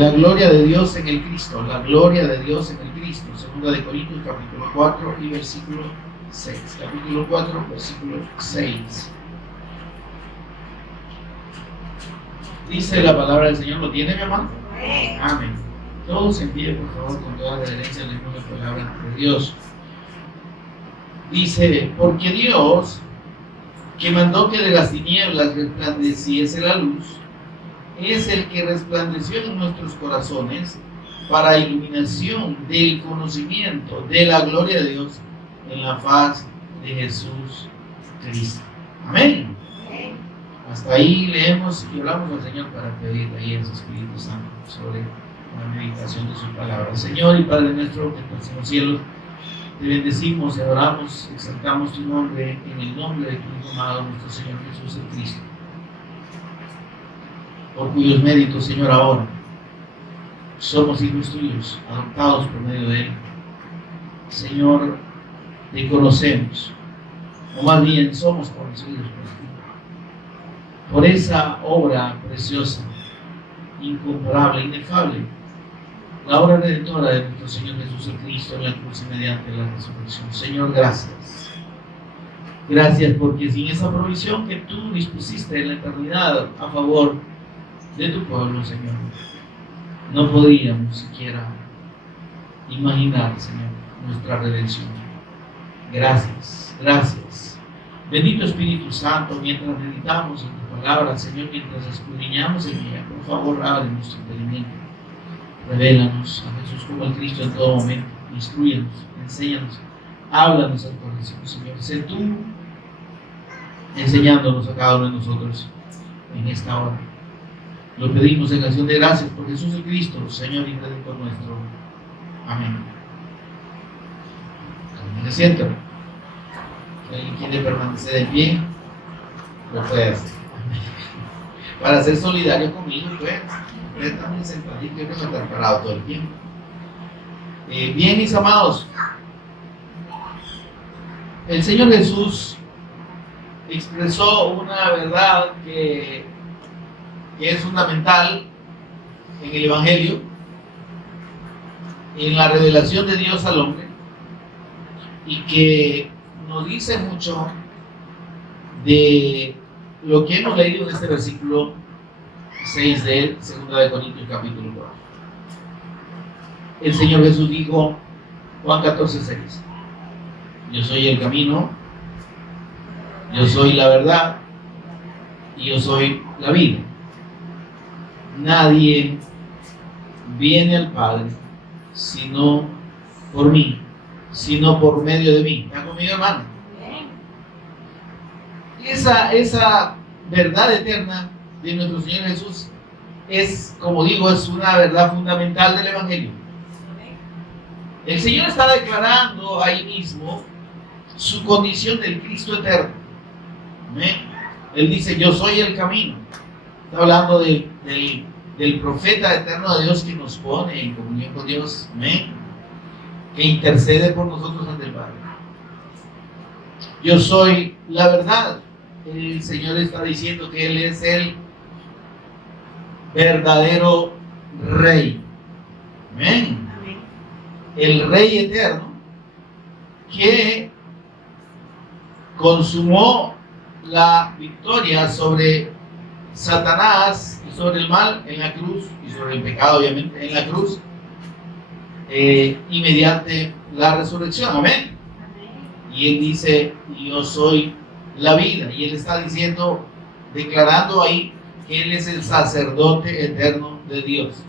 La gloria de Dios en el Cristo, la gloria de Dios en el Cristo. Segunda de Corintios capítulo 4 y versículo 6. Capítulo 4, versículo 6. Dice la palabra del Señor. ¿Lo tiene, mi hermano? Amén. Todos en pie, por favor, con toda reverencia, leemos la palabra de Dios. Dice: porque Dios, que mandó que de las tinieblas resplandeciese la luz, es el que resplandeció en nuestros corazones para iluminación del conocimiento de la gloria de Dios en la faz de Jesús Cristo. Amén. Hasta ahí leemos y oramos al Señor para pedirle ahí a su Espíritu Santo sobre la meditación de su palabra. Señor y Padre nuestro que estás en los cielos, te bendecimos, te adoramos, exaltamos tu nombre en el nombre de tu Hijo amado, nuestro Señor Jesús el Cristo, por cuyos méritos, Señor, ahora somos hijos tuyos, adoptados por medio de Él. Señor, te conocemos, o más bien somos conocidos por ti, por esa obra preciosa, incomparable, inefable, la obra redentora de nuestro Señor Jesús el Cristo en la cruz y mediante la resurrección. Señor, gracias. Gracias porque sin esa provisión que tú dispusiste en la eternidad a favor de tu pueblo, Señor, no podríamos siquiera imaginar, Señor, nuestra redención. Gracias, gracias. Bendito Espíritu Santo, mientras meditamos en tu palabra, Señor, mientras escudriñamos en ella, por favor, abre nuestro entendimiento. Revélanos a Jesús como el Cristo en todo momento. Instrúyanos, enséñanos, háblanos al corazón, Señor. Sé tú enseñándonos a cada uno de nosotros en esta hora. Lo pedimos en acción de gracias por Jesús el Cristo, Señor y Redentor nuestro. Amén. Me siento. Si alguien quiere permanecer de pie, lo puede hacer. Para ser solidario conmigo, pues. Ustedes también sentadito, yo tengo que estar parado todo el tiempo. Bien, mis amados, el Señor Jesús expresó una verdad que es fundamental en el Evangelio, en la revelación de Dios al hombre, y que nos dice mucho de lo que hemos leído en este versículo 6 de 2 de Corintios capítulo 4. El Señor Jesús dijo, Juan 14:6, yo soy el camino, yo soy la verdad y yo soy la vida. Nadie viene al Padre sino por mí, sino por medio de mí. ¿Está conmigo, hermano? Esa verdad eterna de nuestro Señor Jesús es, como digo, es una verdad fundamental del Evangelio. El Señor está declarando ahí mismo su condición del Cristo eterno. ¿Amén? Él dice, yo soy el camino. Está hablando del profeta eterno de Dios que nos pone en comunión con Dios. ¿Amén? Que intercede por nosotros ante el Padre. Yo soy la verdad. El Señor está diciendo que Él es el verdadero Rey. Amén. El Rey eterno que consumó la victoria sobre Satanás y sobre el mal en la cruz, y sobre el pecado obviamente en la cruz, y mediante la resurrección. Amén. Y Él dice, yo soy la vida, y Él está diciendo, declarando ahí que Él es el sacerdote eterno de Dios,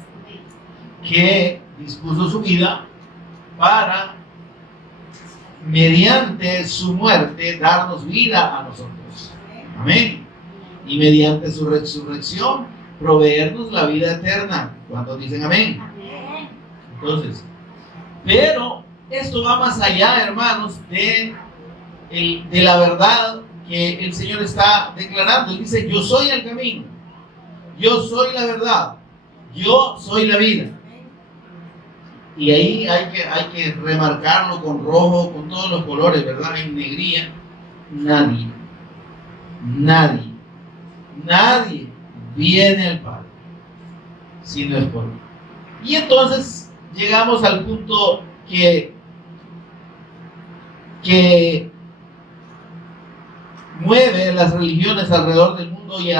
que dispuso su vida para, mediante su muerte, darnos vida a nosotros. Amén. Y mediante su resurrección, proveernos la vida eterna. ¿Cuántos dicen amén? Entonces, pero esto va más allá, hermanos, de la verdad que el Señor está declarando. Él dice, yo soy el camino, yo soy la verdad, yo soy la vida. Y ahí hay que remarcarlo con rojo, con todos los colores, ¿verdad? En negría. Nadie viene al Padre si no es por mí. Y entonces llegamos al punto que mueve las religiones alrededor del mundo y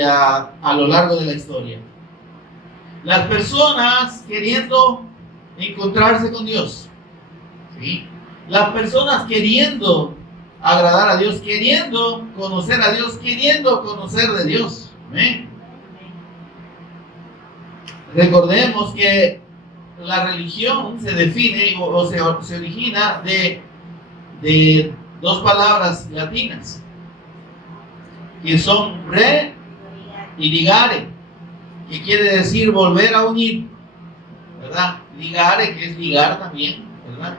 a lo largo de la historia. Las personas queriendo encontrarse con Dios, ¿sí? Las personas queriendo agradar a Dios, queriendo conocer a Dios, queriendo conocer de Dios. ¿Amén? Recordemos que la religión se define o se origina de dos palabras latinas, que son re y ligare, que quiere decir volver a unir, ¿verdad? Ligare, que es ligar también, ¿verdad?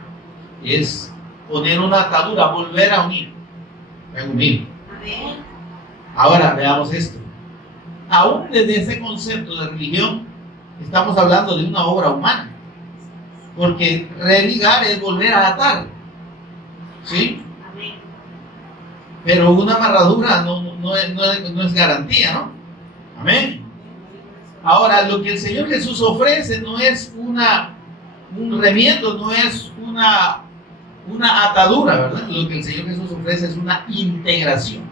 Es poner una atadura, volver a unir. Ahora veamos esto. Aún desde ese concepto de religión, estamos hablando de una obra humana, porque religar es volver a atar, ¿sí? Pero una amarradura no es garantía, ¿no? Amén. Ahora, lo que el Señor Jesús ofrece no es un remiendo, no es una atadura, ¿verdad? Lo que el Señor Jesús ofrece es una integración.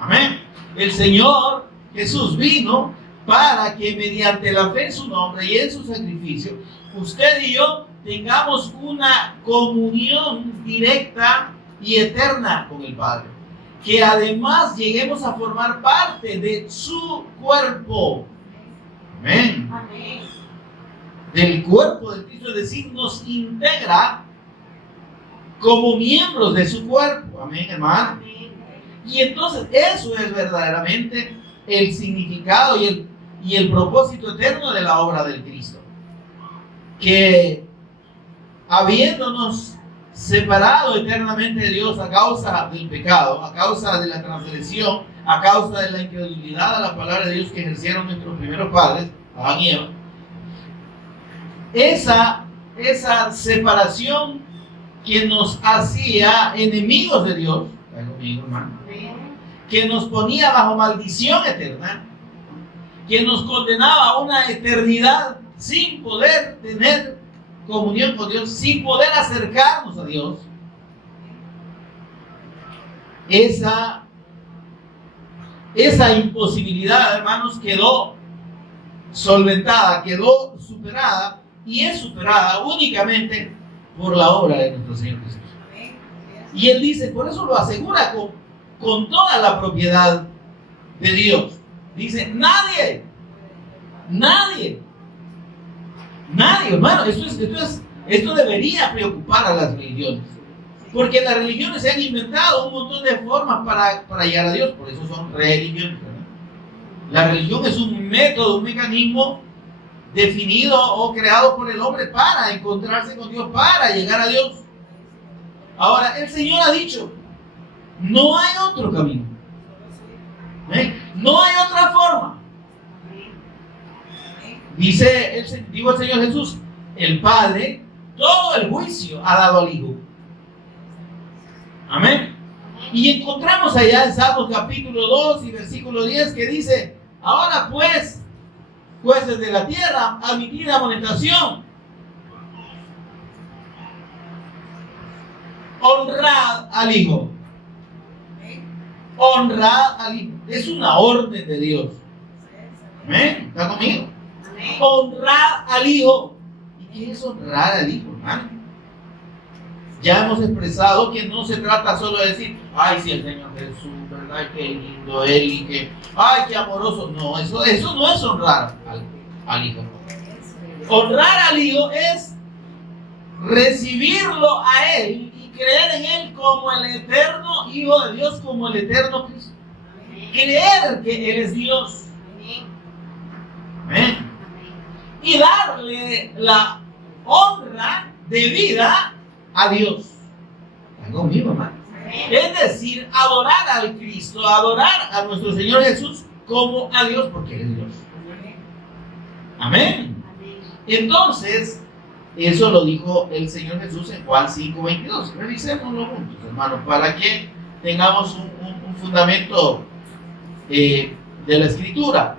Amén. El Señor Jesús vino para que mediante la fe en su nombre y en su sacrificio, usted y yo tengamos una comunión directa y eterna con el Padre. Que además lleguemos a formar parte de su cuerpo. Amén. Amén. Del cuerpo de Cristo, es decir, nos integra como miembros de su cuerpo. Amén, hermano. Amén. Y entonces eso es verdaderamente el significado y el propósito eterno de la obra del Cristo. Que habiéndonos separado eternamente de Dios a causa del pecado, a causa de la transgresión, a causa de la incredulidad a la palabra de Dios que ejercieron nuestros primeros padres, Adán y Eva, esa separación que nos hacía enemigos de Dios, hermano, que nos ponía bajo maldición eterna, que nos condenaba a una eternidad sin poder tener comunión con Dios, sin poder acercarnos a Dios. Esa imposibilidad, hermanos, quedó solventada, quedó superada, y es superada únicamente por la obra de nuestro Señor Jesús. Y Él dice, por eso lo asegura con toda la propiedad de Dios. Dice, nadie, hermano, esto debería preocupar a las religiones, porque las religiones se han inventado un montón de formas para llegar a Dios, por eso son religiones, ¿verdad? La religión es un método, un mecanismo definido o creado por el hombre para encontrarse con Dios, para llegar a Dios. Ahora, el Señor ha dicho, no hay otro camino, no hay otra forma. Dijo el Señor Jesús, el Padre todo el juicio ha dado al Hijo. Amén. Y encontramos allá en Salmos capítulo 2 y versículo 10 que dice, ahora pues, jueces de la tierra, admitid amonestación. Honrad al Hijo. Honrad al Hijo. Es una orden de Dios. Amén. ¿Está conmigo? Honrar al Hijo. ¿Y qué es honrar al Hijo, hermano? Ya hemos expresado que no se trata solo de decir, ay, sí, el Señor Jesús, ¿verdad? Qué lindo Él y que, ay, qué amoroso. No, eso no es honrar al Hijo. Honrar al Hijo es recibirlo a Él y creer en Él como el eterno Hijo de Dios, como el eterno Cristo. Creer que Él es Dios. Amén. Y darle la honra debida a Dios. ¿Están conmigo, hermano? Es decir, adorar al Cristo, adorar a nuestro Señor Jesús como a Dios, porque Él es Dios. Amén. Entonces, eso lo dijo el Señor Jesús en Juan 5:22. Revisémoslo juntos, hermanos, para que tengamos un fundamento de la Escritura.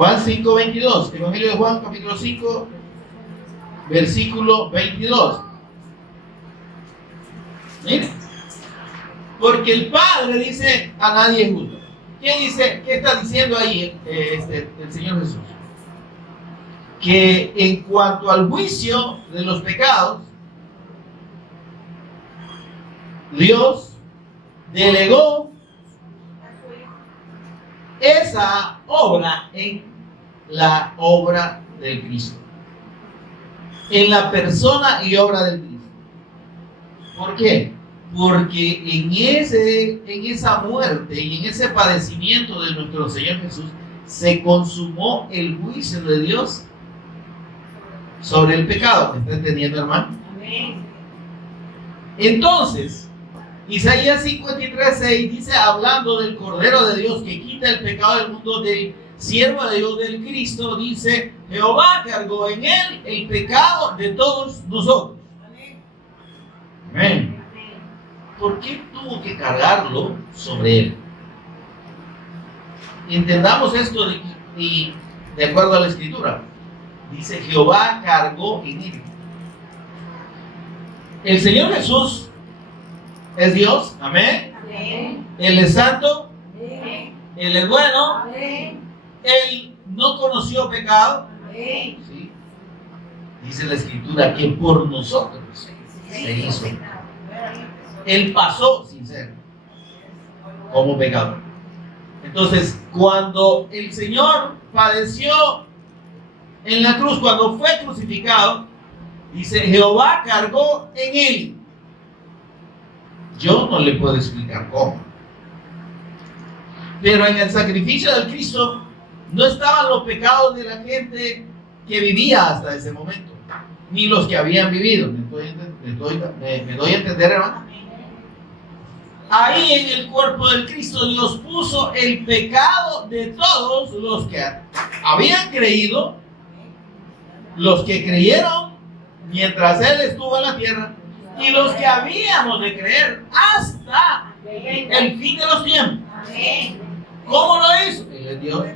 Juan 5:22, Evangelio de Juan, capítulo 5, versículo 22. Miren, porque el Padre dice a nadie es justo. ¿Quién dice? ¿Qué está diciendo ahí el Señor Jesús? Que en cuanto al juicio de los pecados, Dios delegó esa obra en la obra del Cristo, en la persona y obra del Cristo. ¿Por qué? Porque en esa muerte y en ese padecimiento de nuestro Señor Jesús se consumó el juicio de Dios sobre el pecado. ¿Me está entendiendo, hermano? Amén. Entonces, Isaías 53:6 dice, hablando del Cordero de Dios que quita el pecado del mundo, del siervo de Dios, del Cristo, dice, Jehová cargó en él el pecado de todos nosotros. Amén. ¿Por qué tuvo que cargarlo sobre él? Entendamos esto de acuerdo a la Escritura. Dice, Jehová cargó en él. El Señor Jesús es Dios, amén. Amén. Él es santo, amén. Él es bueno, amén. Él no conoció pecado, amén. ¿Sí? Dice la Escritura que por nosotros se hizo. Él pasó sin ser como pecador. Entonces, cuando el Señor padeció en la cruz, cuando fue crucificado, dice, Jehová cargó en él. Yo no le puedo explicar cómo. Pero en el sacrificio del Cristo no estaban los pecados de la gente que vivía hasta ese momento, ni los que habían vivido. ¿Me doy a entender, hermano? Ahí en el cuerpo del Cristo Dios puso el pecado de todos los que habían creído, los que creyeron mientras Él estuvo en la tierra, y los que habíamos de creer hasta el fin de los tiempos. ¿Cómo lo hizo? Él es Dios.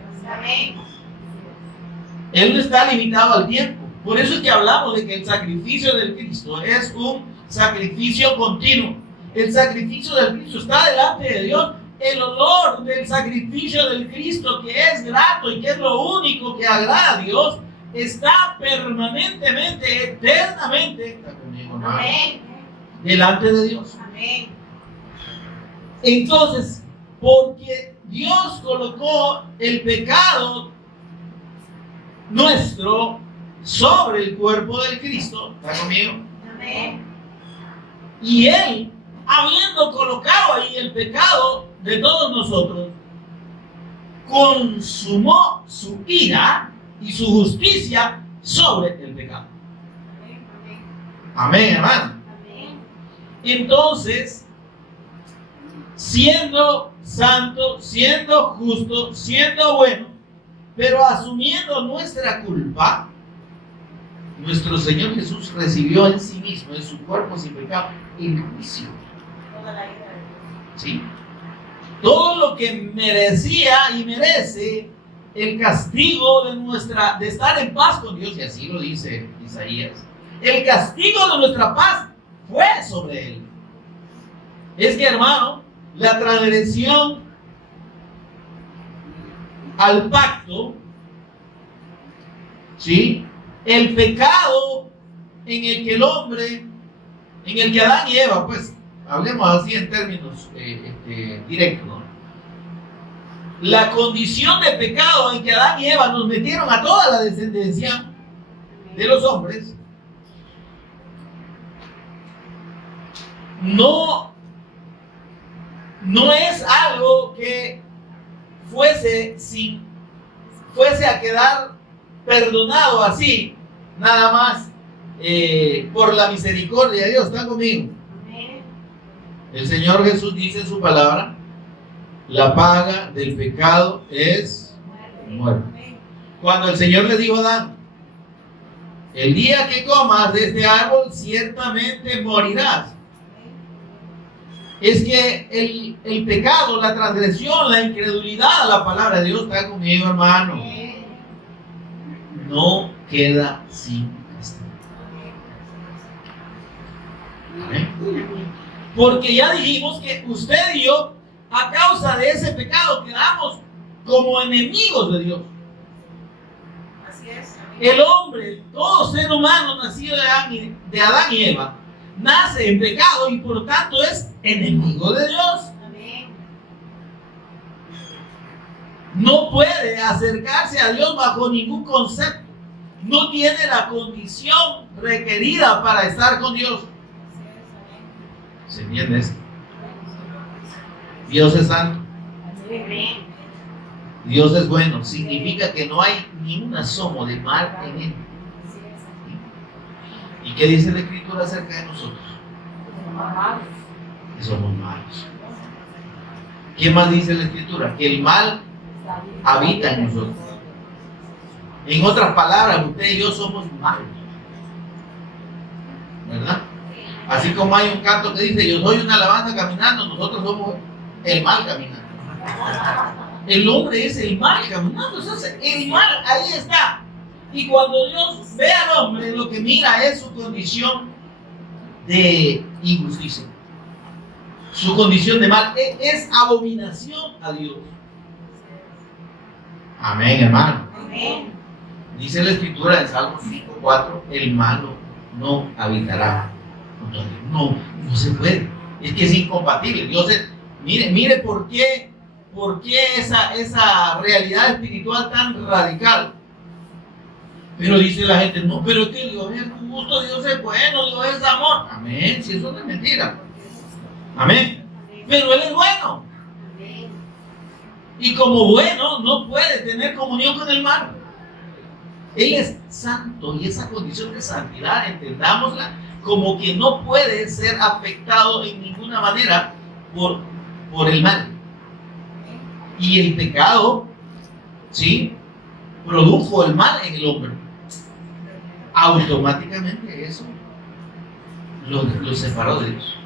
Él no está limitado al tiempo. Por eso es que hablamos de que el sacrificio del Cristo es un sacrificio continuo. El sacrificio del Cristo está delante de Dios. El olor del sacrificio del Cristo, que es grato y que es lo único que agrada a Dios, está permanentemente, eternamente, está conmigo, hermano, delante de Dios. Amén. Entonces, porque Dios colocó el pecado nuestro sobre el cuerpo del Cristo, ¿está conmigo? Amén. Y Él, habiendo colocado ahí el pecado de todos nosotros, consumó su ira y su justicia sobre el pecado. Amén, hermano. Amén. Entonces, siendo santo, siendo justo, siendo bueno, pero asumiendo nuestra culpa, nuestro Señor Jesús recibió en sí mismo, en su cuerpo sin pecado, el juicio. ¿Sí? Todo lo que merecía y merece el castigo de estar en paz con Dios, y así lo dice Isaías. El castigo de nuestra paz fue sobre él. Es que, hermano, la transgresión al pacto, ¿sí? El pecado en el que el hombre, en el que Adán y Eva, pues, hablemos así en términos directos, ¿no? La condición de pecado en que Adán y Eva nos metieron a toda la descendencia de los hombres, no es algo que fuese a quedar perdonado así, nada más por la misericordia de Dios. ¿Están conmigo? El Señor Jesús dice en su palabra, la paga del pecado es muerte. Cuando el Señor le dijo a Adán, el día que comas de este árbol ciertamente morirás. Es que el pecado, la transgresión, la incredulidad a la palabra de Dios, está conmigo, hermano. no queda sin castigo. ¿Amén? Porque ya dijimos que usted y yo, a causa de ese pecado, quedamos como enemigos de Dios. Así es. El hombre, todo ser humano nacido de Adán y Eva, nace en pecado y por tanto es enemigo de Dios. Amén. No puede acercarse a Dios bajo ningún concepto. No tiene la condición requerida para estar con Dios. ¿Se entiende esto? Dios es santo. Amén. Dios es bueno. Significa que no hay ni un asomo de mal en él. ¿Y qué dice la Escritura acerca de nosotros? Que somos malos. ¿Qué más dice la Escritura? Que el mal habita en nosotros. En otras palabras, usted y yo somos malos. ¿Verdad? Así como hay un canto que dice, yo soy una alabanza caminando, nosotros somos el mal caminando. El hombre es el mal caminando. Entonces, el mal ahí está. Y cuando Dios ve al hombre, lo que mira es su condición de injusticia. Su condición de mal es abominación a Dios. Amén, hermano. Amén. Dice la Escritura en Salmos 5:4, el malo no habitará. No se puede. Es que es incompatible. Dios es, mire por qué esa realidad espiritual tan radical. Pero dice la gente, no, pero es que Dios es justo, Dios es bueno, Dios es amor. Amén, si eso no es mentira. Amén. Pero Él es bueno. Y como bueno, no puede tener comunión con el mal. Él es santo y esa condición de santidad, entendámosla, como que no puede ser afectado en ninguna manera por el mal. Y el pecado, ¿sí?, produjo el mal en el hombre. Automáticamente eso lo separó de Dios.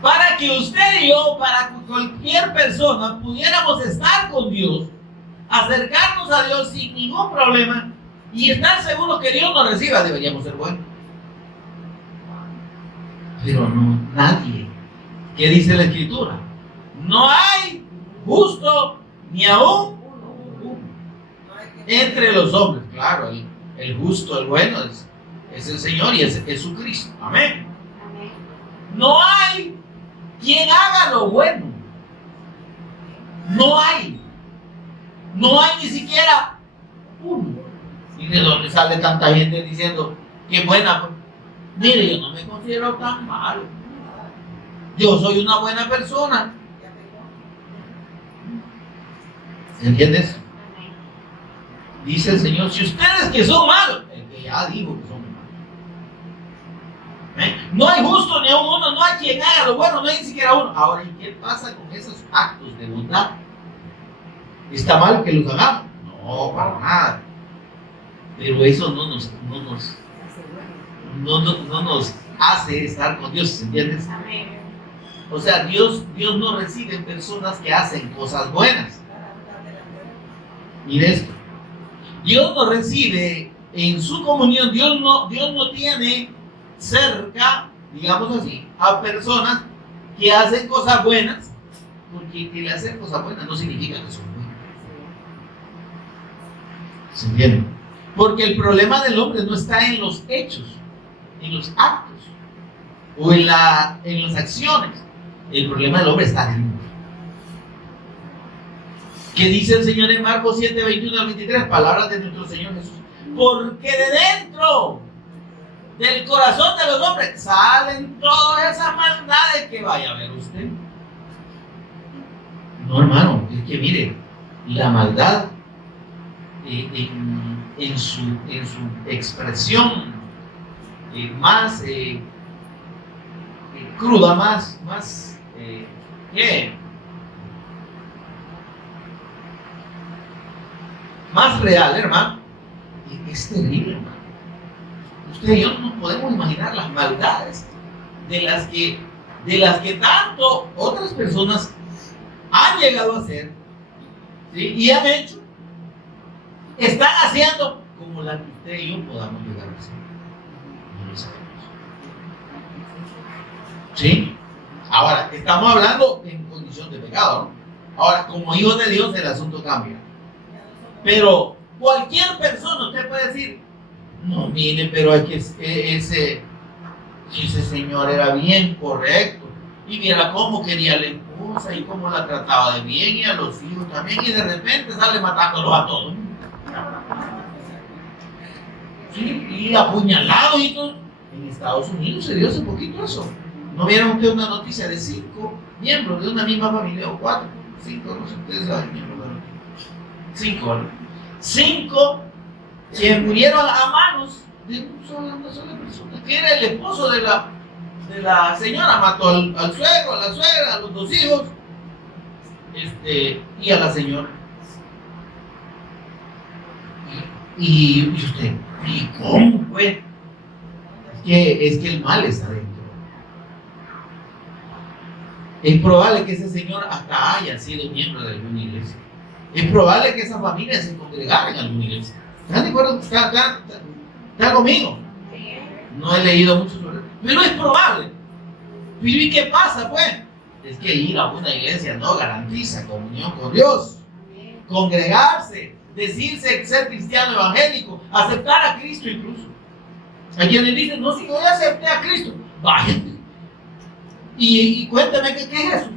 Para que usted y yo, para que cualquier persona pudiéramos estar con Dios, acercarnos a Dios sin ningún problema y estar seguros que Dios nos reciba, deberíamos ser buenos. Pero no, nadie. ¿Qué dice la Escritura? No hay justo ni aún uno entre los hombres. Claro, el justo, el bueno es el Señor y es Jesucristo. Amén. No hay quien haga lo bueno. No hay ni siquiera uno. ¿Y de dónde sale tanta gente diciendo que buena? Mire, yo no me considero tan malo. Yo soy una buena persona. ¿Entiendes? Dice el Señor, si ustedes que son malos, el que ya digo que son malos. No hay justo ni aún uno, no hay quien haga lo bueno, no hay ni siquiera uno. Ahora, ¿y qué pasa con esos actos de bondad? ¿Está mal que los hagamos? No, para nada. Pero eso no nos hace estar con Dios, ¿entiendes? O sea, Dios no recibe personas que hacen cosas buenas. Mire esto. Dios no recibe en su comunión, Dios no tiene cerca, digamos así, a personas que hacen cosas buenas, porque el hacer cosas buenas no significa que son buenas. ¿Se entiende? Porque el problema del hombre no está en los hechos, en los actos o en las acciones. El problema del hombre está dentro. ¿Qué dice el Señor en Marcos 7, 21 al 23? Palabras de nuestro Señor Jesús. Porque de dentro del corazón de los hombres salen todas esas maldades que vaya a ver usted. No, hermano, es que mire, la maldad en su expresión más cruda, más real, hermano, es terrible, hermano. Usted y yo no podemos imaginar las maldades de las que tanto otras personas han llegado a hacer, ¿sí?, y han hecho, están haciendo como la que usted y yo podamos llegar a hacer. No lo sabemos. ¿Sí? Ahora, estamos hablando en condición de pecado, ¿no? Ahora, como hijos de Dios, el asunto cambia. Pero cualquier persona, usted puede decir, no, mire, pero es que ese señor era bien correcto. Y mira cómo quería a la esposa y cómo la trataba de bien y a los hijos también. Y de repente sale matándolos a todos. Sí, y apuñalados y todo. En Estados Unidos se dio hace poquito eso. ¿No vieron ustedes una noticia de 5 miembros de una misma familia o 4? 5, no sé, ustedes saben miembros de la noticia. 5, ¿no? 5 que murieron a manos de una sola persona, que era el esposo de la señora. Mató al suegro, a la suegra, a los 2 hijos, y a la señora. Y usted, ¿y cómo fue? Es que el mal está dentro. Es probable que ese señor hasta haya sido miembro de alguna iglesia. Es probable que esa familia se congregara en alguna iglesia. ¿Están de acuerdo? ¿Está conmigo? No he leído mucho sobre eso, pero es probable. ¿Y qué pasa, pues? Es que ir a una iglesia no garantiza comunión con Dios. Congregarse, decirse ser cristiano evangélico, aceptar a Cristo incluso. Hay quienes dicen, no, si yo ya acepté a Cristo, váyate. Y cuéntame, ¿qué es eso?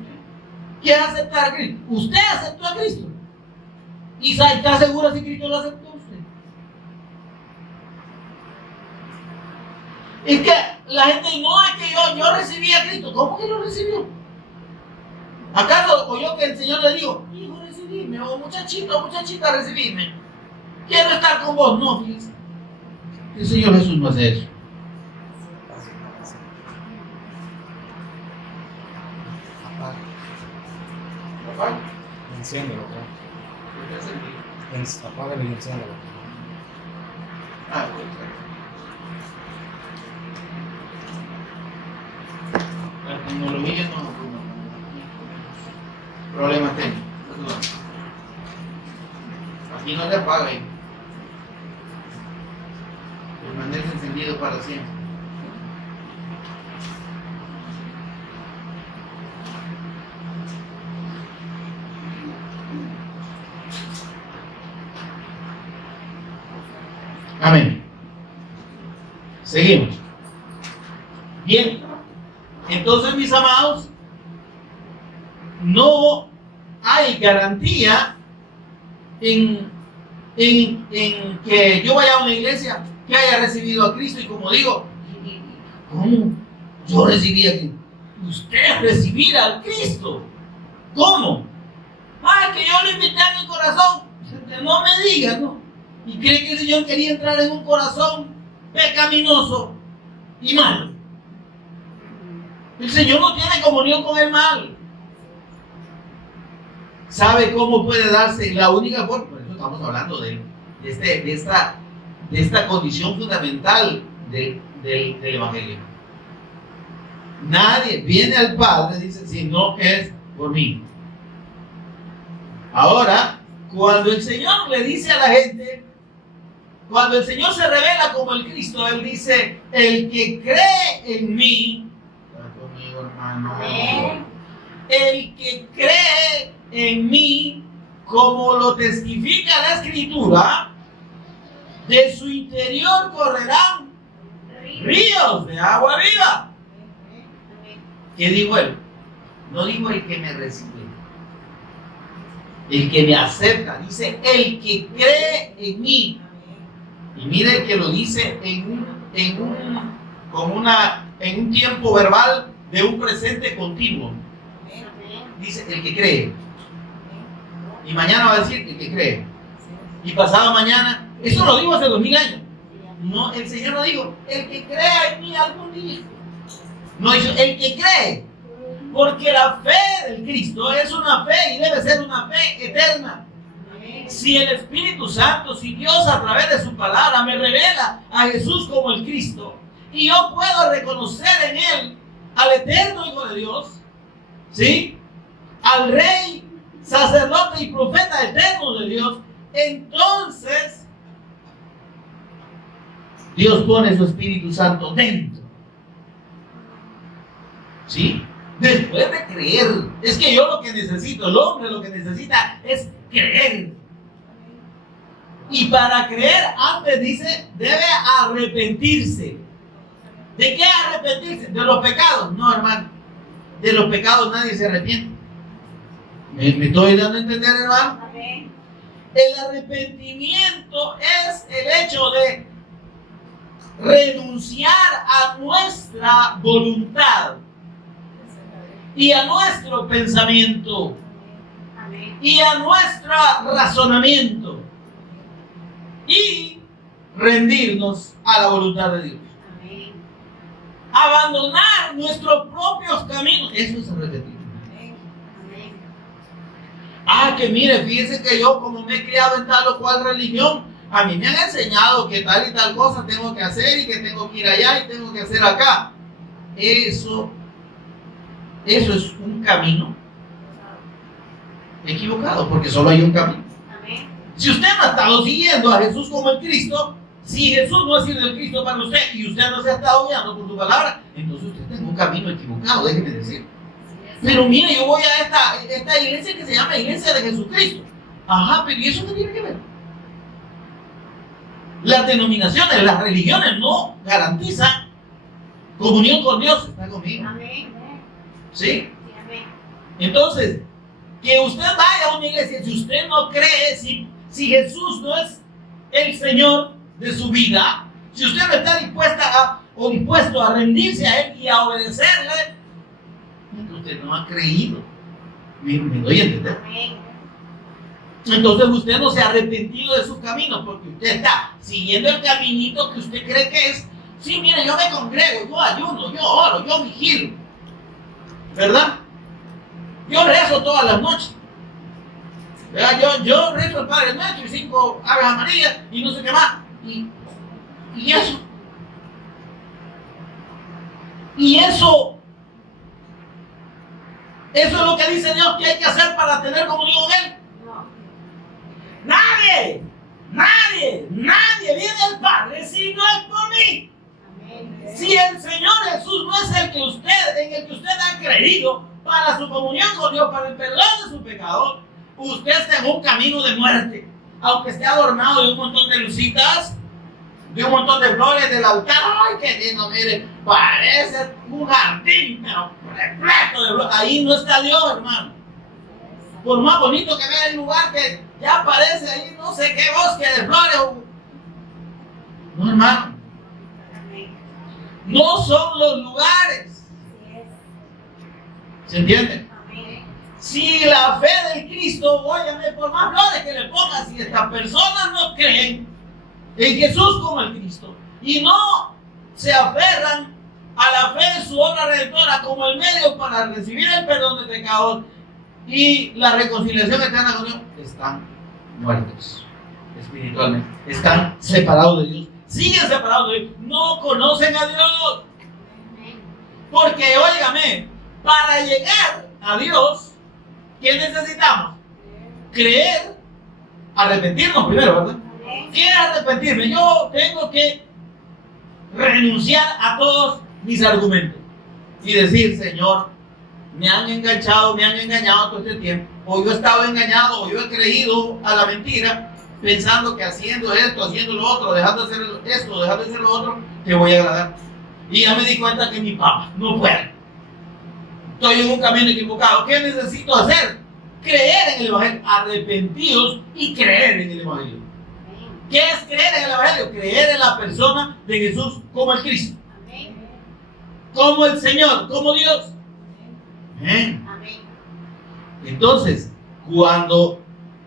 ¿Qué es aceptar a Cristo? Usted aceptó a Cristo. ¿Y está seguro si Cristo lo aceptó a usted? Es que la gente no, es que yo recibí a Cristo. ¿Cómo que lo recibió? ¿Acaso oyó que el Señor le dijo, hijo, recibirme, o muchachito, muchachita, recibirme? Quiero estar con vos. No, fíjense. El Señor Jesús no hace eso. Apaga. Enciéndelo, apágalo y enciéndelo. La tecnología no problemas técnicos. Aquí no se apaga ahí. Permanece encendido para siempre. Amén. Seguimos. Bien. Entonces, mis amados, no hay garantía en que yo vaya a una iglesia que haya recibido a Cristo. Y como digo, ¿cómo? Yo recibí a Cristo. Usted recibirá al Cristo. ¿Cómo? Que yo lo invité a mi corazón. No me diga, ¿no? Y cree que el Señor quería entrar en un corazón pecaminoso y malo. El Señor no tiene comunión con el mal. ¿Sabe cómo puede darse? La única forma, por eso estamos hablando de esta condición fundamental del Evangelio. Nadie viene al Padre, dice, si no es por mí. Ahora, cuando el Señor le dice a la gente, cuando el Señor se revela como el Cristo, Él dice, el que cree en mí, conmigo, hermano, el que cree en mí, como lo testifica la Escritura, de su interior correrán ríos de agua viva. ¿Qué dijo Él? No dijo el que me recibe, el que me acepta. Dice el que cree en mí. Y mire que lo dice en un tiempo verbal de un presente continuo. Dice el que cree. Y mañana va a decir el que cree. Y pasado mañana, eso lo digo hace 2000 años. No, el Señor no dijo el que crea en mí algún día. No dijo el que cree. Porque la fe del Cristo es una fe y debe ser una fe eterna. Si el Espíritu Santo, si Dios a través de su palabra me revela a Jesús como el Cristo, y yo puedo reconocer en Él al eterno Hijo de Dios, ¿sí? Al Rey, sacerdote y profeta eterno de Dios, entonces Dios pone su Espíritu Santo dentro. ¿Sí? Después de creer. Es que yo lo que necesito, el hombre lo que necesita es creer. Y para creer, antes dice, debe arrepentirse. ¿De qué arrepentirse? ¿De los pecados? No, hermano. De los pecados nadie se arrepiente. ¿Me estoy dando a entender, hermano? Amén. El arrepentimiento es el hecho de renunciar a nuestra voluntad y a nuestro pensamiento Amén. y a nuestro razonamiento y rendirnos a la voluntad de Dios. Amén. Abandonar nuestros propios caminos. Eso es arrepentir. Amén. Amén. Ah, que mire, fíjense que yo como me he criado en tal o cual religión, a mí me han enseñado que tal y tal cosa tengo que hacer y que tengo que ir allá y tengo que hacer acá. Eso es un camino equivocado, porque solo hay un camino. Amén. Si usted no ha estado siguiendo a Jesús como el Cristo, si Jesús no ha sido el Cristo para usted y usted no se ha estado guiando por su palabra, entonces usted está en un camino equivocado, déjeme decir. Pero mire, yo voy a esta iglesia que se llama Iglesia de Jesucristo. Ajá, pero ¿y eso qué tiene que ver? Las denominaciones, las religiones no garantizan comunión con Dios. ¿Está conmigo? Amén. ¿Sí? Sí, amén. Entonces, que usted vaya a una iglesia, si usted no cree, si Jesús no es el Señor de su vida, si usted no está dispuesto a rendirse a Él y a obedecerle, usted no ha creído. ¿Me doy a entender? Amén. Entonces usted no se ha arrepentido de sus caminos porque usted está siguiendo el caminito que usted cree que es. Sí, mire, yo me congrego, yo ayuno, yo oro, yo vigilo, ¿verdad? Yo rezo todas las noches. ¿Verdad? Yo rezo el Padre Nuestro y 5 Aves Amarillas y no sé qué más. Y eso. Y eso es lo que dice Dios que hay que hacer para tener comunión con Él. No. Nadie viene al Padre si no es por mí. Amén. Si el Señor Jesús no es en el que usted ha creído para su comunión con Dios, para el perdón de su pecado, usted está en un camino de muerte. Aunque esté adornado de un montón de lucitas, de un montón de flores del altar. ¡Ay, qué lindo! Mire, parece un jardín, pero repleto de flores. Ahí no está Dios, hermano. Por más bonito que vea el lugar, que ya parece ahí no sé qué bosque de flores. No, hermano. Amén. No son los lugares. Así es. ¿Se entiende? Amén. Si la fe del Cristo, óyame, por más flores que le pongan, si estas personas no creen en Jesús como el Cristo y no se aferran a la fe de su obra redentora como el medio para recibir el perdón de pecados y la reconciliación eterna con Dios, están muertos espiritualmente, están separados de Dios, siguen separados de Dios, no conocen a Dios. Amén. Porque, óigame, para llegar a Dios, ¿qué necesitamos? Creer, arrepentirnos primero, ¿verdad? Amén. ¿Qué es arrepentirme? Yo tengo que renunciar a todos mis argumentos y decir, Señor, me han enganchado, me han engañado todo este tiempo, o yo he estado engañado, o yo he creído a la mentira, pensando que haciendo esto, haciendo lo otro, dejando de hacer esto, dejando de hacer lo otro, te voy a agradar. Y ya me di cuenta que mi papá no puede. Estoy en un camino equivocado. ¿Qué necesito hacer? Creer en el Evangelio, arrepentidos y creer en el Evangelio. ¿Qué es creer en el Evangelio? Creer en la persona de Jesús como el Cristo, Amén. como el Señor, como Dios. Amén. Amén. Entonces, cuando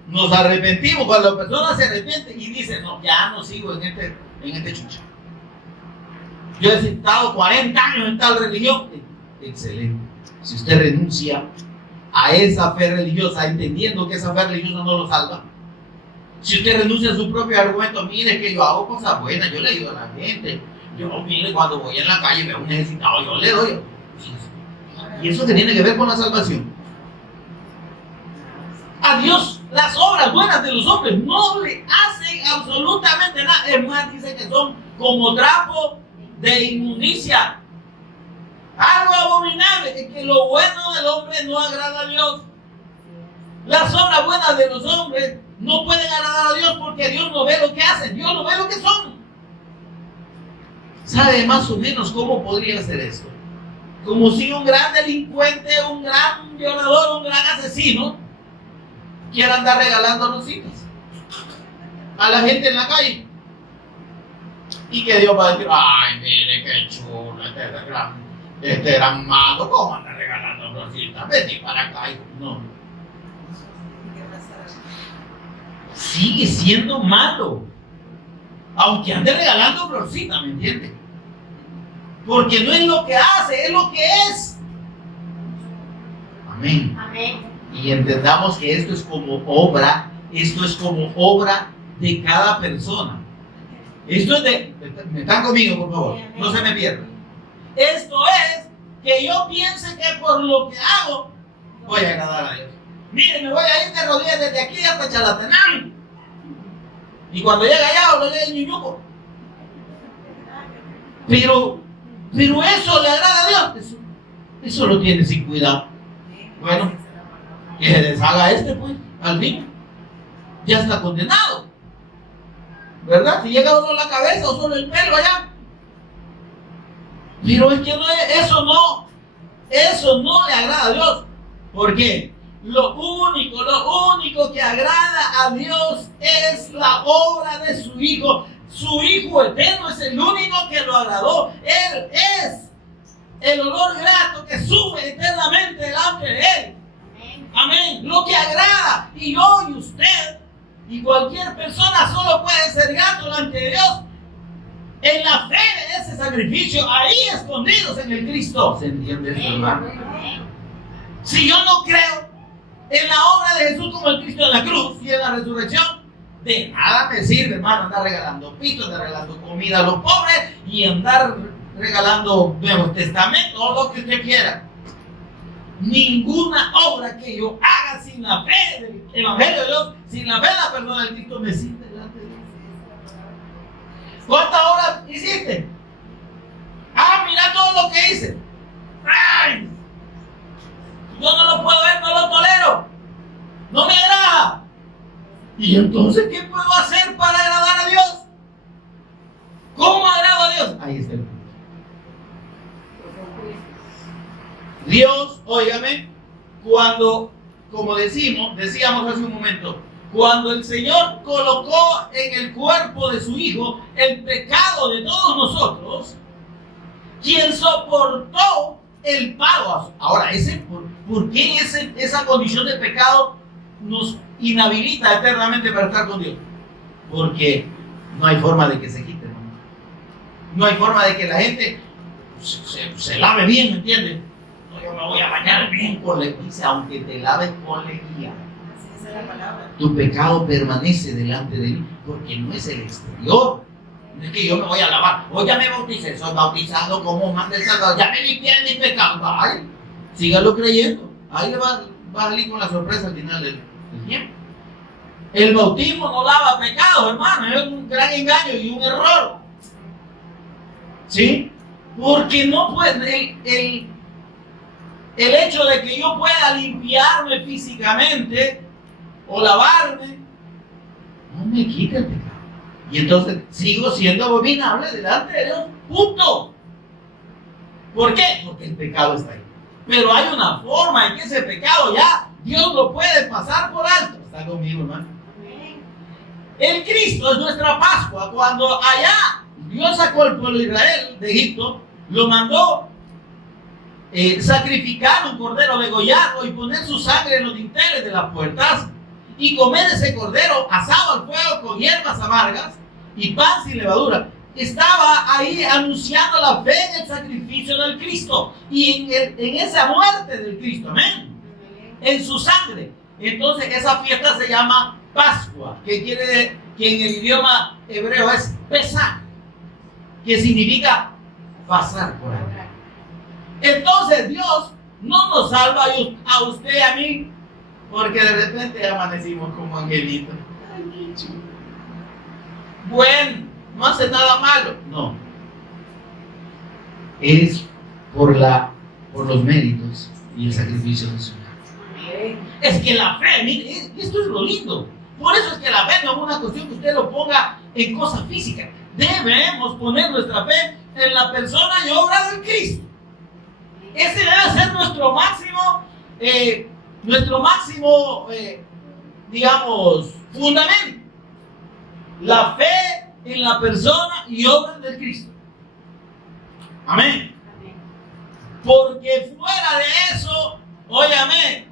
nos arrepentimos, cuando la persona se arrepiente y dice, no, ya no sigo en este chucha. Yo he estado 40 años en tal religión. Excelente. Si usted renuncia a esa fe religiosa, entendiendo que esa fe religiosa no lo salva, si usted renuncia a su propio argumento, mire que yo hago cosas buenas, yo le ayudo a la gente, yo mire cuando voy en la calle veo un necesitado, yo le doy. ¿Y eso que tiene que ver con la salvación? A Dios las obras buenas de los hombres no le hacen absolutamente nada. Es más, dice que son como trapo de inmundicia. Algo abominable, es que lo bueno del hombre no agrada a Dios. Las obras buenas de los hombres no pueden agradar a Dios porque Dios no ve lo que hacen, Dios no ve lo que son. ¿Sabe más o menos cómo podría ser esto? Como si un gran delincuente, un gran violador, un gran asesino quiera andar regalando rositas a la gente en la calle. Y que Dios va a decir, ay, mire qué chulo, este gran mago, ¿cómo anda regalando rositas? Vení para acá. No. Sigue siendo malo, aunque ande regalando rositas, ¿me entiendes? Porque no es lo que hace, es lo que es. Amén. Amén. Y entendamos que esto es como obra de cada persona. Esto es de, ¿me están conmigo, por favor? No se me pierdan. Esto es que yo piense que por lo que hago voy a agradar a Dios. Mire, me voy a ir de rodillas desde aquí hasta Chalatenango. Y cuando llegue allá, lo llegue en Ñuñuco. Pero eso le agrada a Dios. Eso lo tiene sin cuidado. Bueno, que se deshaga pues, al fin. Ya está condenado. ¿Verdad? Si llega solo la cabeza o solo el pelo allá. Pero es que eso no le agrada a Dios. ¿Por qué? Lo único que agrada a Dios es la obra de su Hijo. Su Hijo eterno es el único que lo agradó. Él es el olor grato que sube eternamente delante de Él. Amén. Lo que agrada. Y yo y usted y cualquier persona solo puede ser grato delante de Dios en la fe de ese sacrificio, ahí escondidos en el Cristo. ¿Se entiende esto, hermano? Si yo no creo en la obra de Jesús como el Cristo en la cruz y en la resurrección, de nada me sirve, hermano, andar regalando pistos, andar regalando comida a los pobres y andar regalando Nuevos Testamentos, todo lo que usted quiera. Ninguna obra que yo haga sin la fe del Evangelio de Dios, sin la fe de la persona del Cristo, me sirve delante de Dios. ¿Cuántas obras hiciste? Ah, mira todo lo que hice. ¡Ay! Yo no lo puedo ver, no lo tolero. No me agrada. ¿Y entonces qué puedo hacer para agradar a Dios? ¿Cómo agrado a Dios? Ahí está el punto. Dios, óigame, cuando, como decíamos hace un momento, cuando el Señor colocó en el cuerpo de su Hijo el pecado de todos nosotros, quien soportó el pago. Ahora, ¿por qué esa condición de pecado nos inhabilita eternamente para estar con Dios? Porque no hay forma de que se quite, ¿no? No hay forma de que la gente se lave bien, ¿me entiendes? No, yo me voy a bañar bien con lejía. Dice, aunque te laves con lejía, tu pecado permanece delante de mí, porque no es el exterior. No es que yo me voy a lavar. Hoy ya me bauticé, soy bautizado como manda el Salvador. Ya me limpié de mis pecados. Ay, sígalo creyendo. Ahí le va a salir con la sorpresa al final del tiempo. El bautismo no lava pecados, hermano. Es un gran engaño y un error. ¿Sí? Porque no puede. El hecho de que yo pueda limpiarme físicamente o lavarme no me quita el pecado. Y entonces sigo siendo abominable delante de Dios. Punto. ¿Por qué? Porque el pecado está ahí. Pero hay una forma en que ese pecado ya Dios lo puede pasar por alto. ¿Está conmigo, hermano? El Cristo es nuestra Pascua. Cuando allá Dios sacó al pueblo de Israel de Egipto, lo mandó sacrificar un cordero, degollarlo y poner su sangre en los dinteles de las puertas y comer ese cordero asado al fuego con hierbas amargas y pan sin levadura. Estaba ahí anunciando la fe en el sacrificio del Cristo y en esa muerte del Cristo, amén, en su sangre. Entonces esa fiesta se llama Pascua, que en el idioma hebreo es Pesach, que significa pasar por ahí. Entonces Dios no nos salva a usted y a mí porque de repente amanecimos como angelitos. Bueno, no hace nada malo. No. Es por los méritos y el sacrificio de su Hijo. Es que la fe, mire, esto es lo lindo. Por eso es que la fe no es una cuestión que usted lo ponga en cosas físicas. Debemos poner nuestra fe en la persona y obra del Cristo. Ese debe ser nuestro máximo, digamos, fundamento. La fe en la persona y obra del Cristo. Amén. Porque fuera de eso, óyame,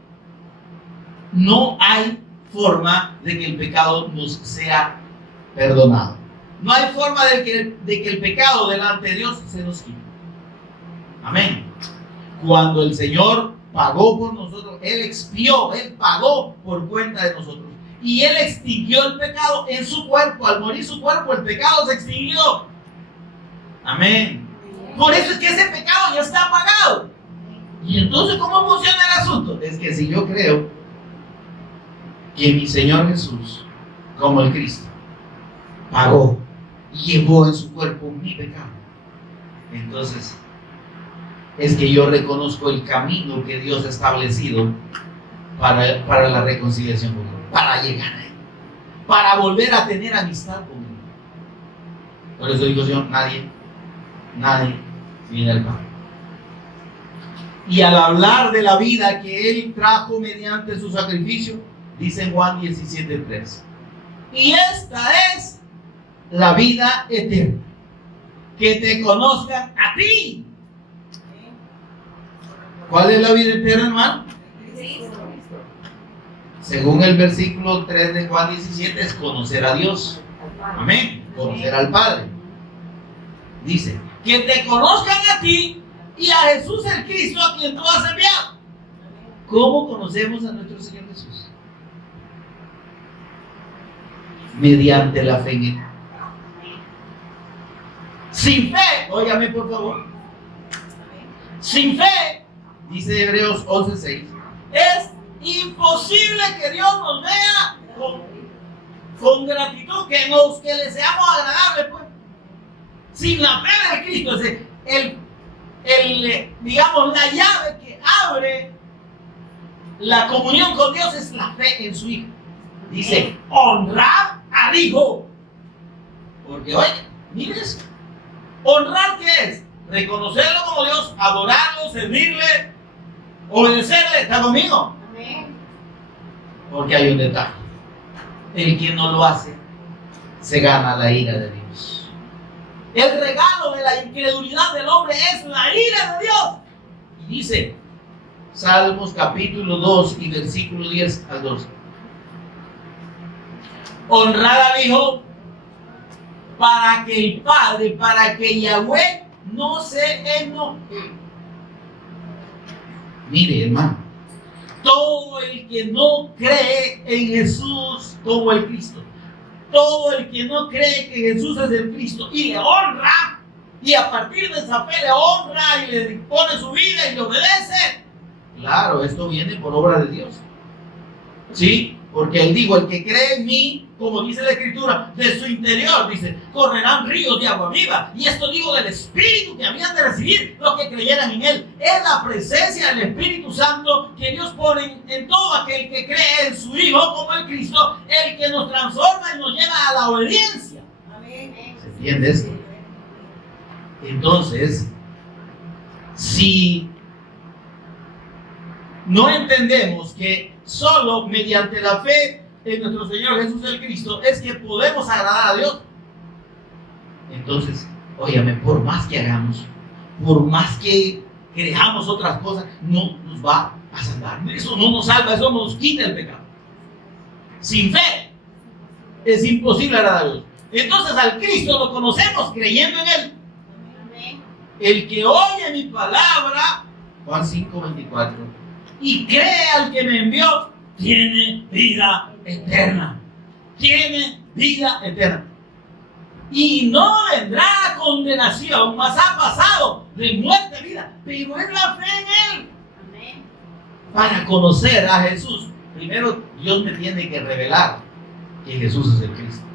no hay forma de que el pecado nos sea perdonado. No hay forma de que el pecado delante de Dios se nos quite. Amén. Cuando el Señor pagó por nosotros, Él expió, Él pagó por cuenta de nosotros. Y Él extinguió el pecado en su cuerpo. Al morir su cuerpo, el pecado se extinguió. Amén. Por eso es que ese pecado ya está pagado. Y entonces, ¿cómo funciona el asunto? Es que si yo creo que mi Señor Jesús, como el Cristo, pagó y llevó en su cuerpo mi pecado, entonces es que yo reconozco el camino que Dios ha establecido para la reconciliación con Él, para llegar a Él, para volver a tener amistad con Él. Por eso digo yo, nadie viene al Padre. Y al hablar de la vida que Él trajo mediante su sacrificio, dice en Juan 17:3, y esta es la vida eterna, que te conozcan a ti. ¿Cuál es la vida eterna, hermano? Según el versículo 3 de Juan 17, es conocer a Dios. Amén. Conocer al Padre. Dice, que te conozcan a ti y a Jesús el Cristo, a quien tú has enviado. ¿Cómo conocemos a nuestro Señor Jesús? Mediante la fe en Él. Sin fe, óigame por favor, sin fe, dice Hebreos 11:6, es imposible que Dios nos vea con gratitud, que le seamos agradables, pues. Sin la fe de Cristo, digamos, la llave que abre la comunión con Dios es la fe en su Hijo. Dice, honrar al Hijo. Porque, oye, mire eso. ¿Honrar qué es? Reconocerlo como Dios, adorarlo, servirle, obedecerle. ¿Está conmigo? Amén. Porque hay un detalle. El que no lo hace, se gana la ira de Dios. El regalo de la incredulidad del hombre es la ira de Dios. Y dice, Salmos capítulo 2 y versículo 10 al 12. Honrar al Hijo para que el Padre, para que Yahweh no se enoje. Mire, hermano, todo el que no cree en Jesús como el Cristo, todo el que no cree que Jesús es el Cristo y le honra, y a partir de esa fe le honra y le pone su vida y le obedece, claro, esto viene por obra de Dios. ¿Sí? Porque Él dijo, el que cree en mí, como dice la Escritura, de su interior, dice, correrán ríos de agua viva. Y esto digo del Espíritu que habían de recibir los que creyeran en Él. Es la presencia del Espíritu Santo que Dios pone en todo aquel que cree en su Hijo como el Cristo, el que nos transforma y nos lleva a la obediencia. Amén. ¿Se entiende esto? Entonces, si no entendemos que solo mediante la fe en nuestro Señor Jesús el Cristo es que podemos agradar a Dios, entonces, óyame, por más que hagamos, por más que creamos otras cosas, no nos va a salvar. Eso no nos salva, eso nos quita el pecado. Sin fe es imposible agradar a Dios. Entonces al Cristo lo conocemos creyendo en Él. Amén. El que oye mi palabra, Juan 5:24, y cree al que me envió, tiene vida eterna. Tiene vida eterna. Y no vendrá a condenación, mas ha pasado de muerte a vida. Pero es la fe en Él. Amén. Para conocer a Jesús, primero Dios me tiene que revelar que Jesús es el Cristo.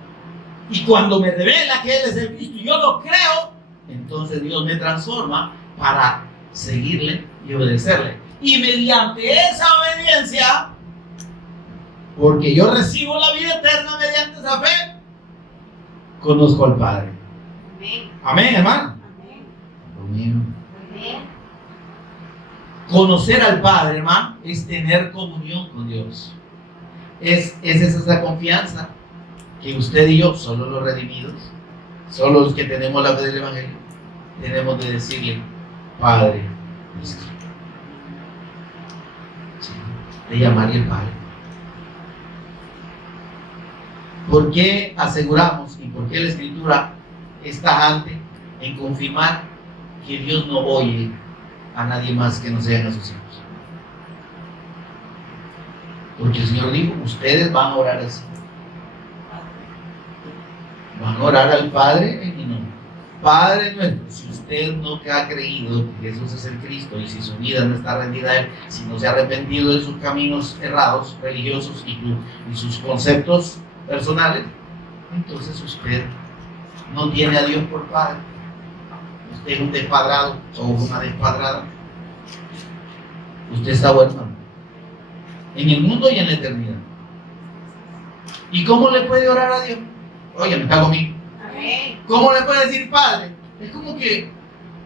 Y cuando me revela que Él es el Cristo y yo lo creo, entonces Dios me transforma para seguirle y obedecerle. Y mediante esa obediencia, porque yo recibo la vida eterna mediante esa fe, conozco al Padre. Amén. Amén, hermano. Amén. Amén. Conocer al Padre, hermano, es tener comunión con Dios. Es esa confianza que usted y yo, solo los redimidos, solo los que tenemos la fe del Evangelio, tenemos de decirle, Padre nuestro. Sí, de llamarle el Padre. ¿Por qué aseguramos y por qué la Escritura es tajante en confirmar que Dios no oye a nadie más que no sean a sus hijos? Porque el Señor dijo, ustedes van a orar así. Van a orar al Padre en mi nombre. Padre nuestro, si usted no ha creído que Jesús es el Cristo y si su vida no está rendida a Él, si no se ha arrepentido de sus caminos errados, religiosos y sus conceptos personales, entonces usted no tiene a Dios por Padre. Usted es un despadrado o una despadrada. Usted está huérfano en el mundo y en la eternidad. ¿Y cómo le puede orar a Dios? Oye, me está conmigo. Amén. ¿Cómo le puede decir Padre? Es como que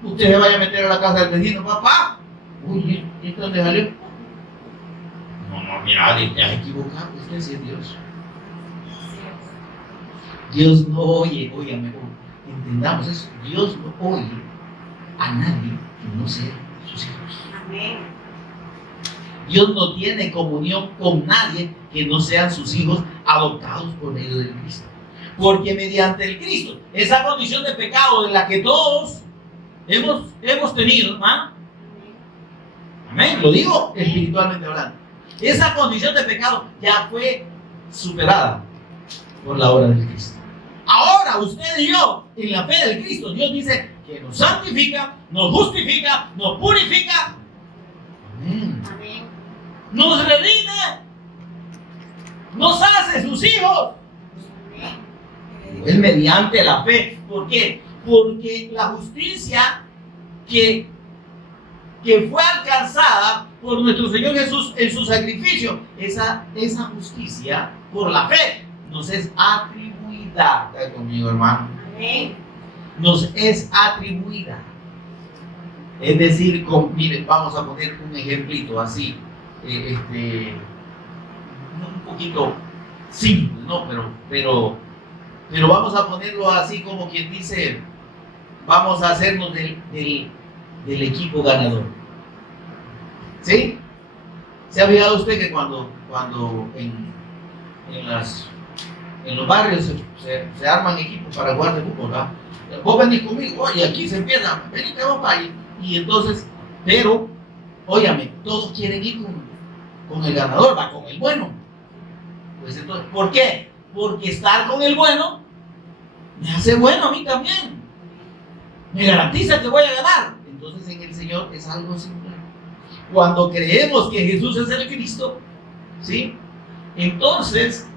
usted se vaya a meter a la casa del vecino, papá. Uy, ¿esto dónde salió? No, mira, te has equivocado. Este sí es Dios. Dios no oye, óigame, entendamos eso. Dios no oye a nadie que no sea sus hijos. Amén. Dios no tiene comunión con nadie que no sean sus hijos adoptados por medio del Cristo. Porque mediante el Cristo, esa condición de pecado de la que todos hemos tenido, hermano. Amén, lo digo espiritualmente hablando. Esa condición de pecado ya fue superada por la obra del Cristo. Ahora usted y yo, en la fe del Cristo, Dios dice que nos santifica, nos justifica, nos purifica. Amén. Amén. Nos redime, nos hace sus hijos. Es mediante la fe. ¿Por qué? Porque la justicia que fue alcanzada por nuestro Señor Jesús en su sacrificio, esa justicia por la fe nos es atribuida. ¿Está conmigo, hermano? Amén. Nos es atribuida. Es decir, miren, vamos a poner un ejemplito así, un poquito simple, ¿no? Pero vamos a ponerlo así como quien dice, vamos a hacernos del equipo ganador. ¿Sí? ¿Se ha fijado usted que cuando en los barrios se arman equipos para jugar de fútbol, ¿verdad? Vos venís conmigo, oye, aquí se empieza, venite vos para allá. Y entonces, pero, óyame, todos quieren ir con el ganador, va, con el bueno. Pues entonces, ¿por qué? Porque estar con el bueno me hace bueno a mí también. Me garantiza que voy a ganar. Entonces en el Señor es algo simple. Cuando creemos que Jesús es el Cristo, ¿sí? Entonces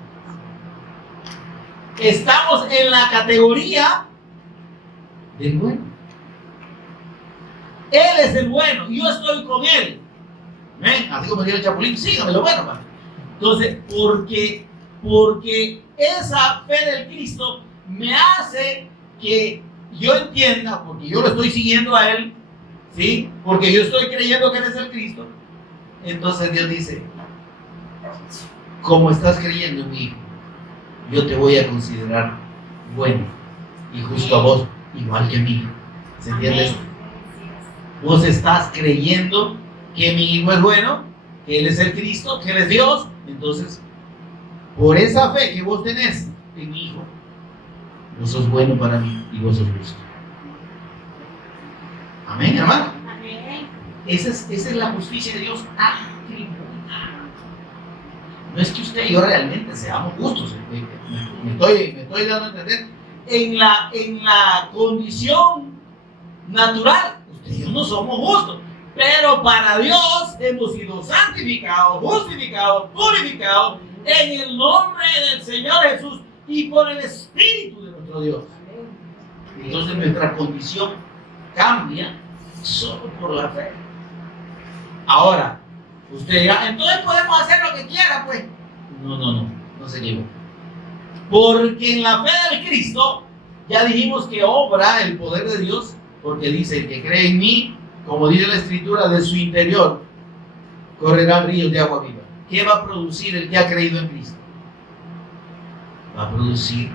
estamos en la categoría del bueno. Él es el bueno y yo estoy con Él. ¿Ven? Así como dice el Chapulín, sígame lo bueno, man. Entonces, porque esa fe del Cristo me hace que yo entienda, porque yo lo estoy siguiendo a Él, ¿sí? Porque yo estoy creyendo que Él es el Cristo. Entonces Dios dice, como estás creyendo en mí, yo te voy a considerar bueno y justo a vos, igual que a mí. ¿Se entiende eso? Vos estás creyendo que mi hijo es bueno, que Él es el Cristo, que Él es Dios. Entonces, por esa fe que vos tenés en mi hijo, vos sos bueno para mí y vos sos justo. Amén, hermano. Amén. Esa es la justicia de Dios atribuida. No es que usted y yo realmente seamos justos. Me estoy dando a entender. En la condición natural, usted y yo no somos justos. Pero para Dios hemos sido santificados, justificados, purificados en el nombre del Señor Jesús y por el Espíritu de nuestro Dios. Entonces nuestra condición cambia solo por la fe. Ahora, usted dirá, entonces podemos hacer lo que quiera, pues. No se equivoque. Porque en la fe del Cristo, ya dijimos que obra el poder de Dios, porque dice, el que cree en mí, como dice la Escritura, de su interior correrán ríos de agua viva. ¿Qué va a producir el que ha creído en Cristo? Va a producir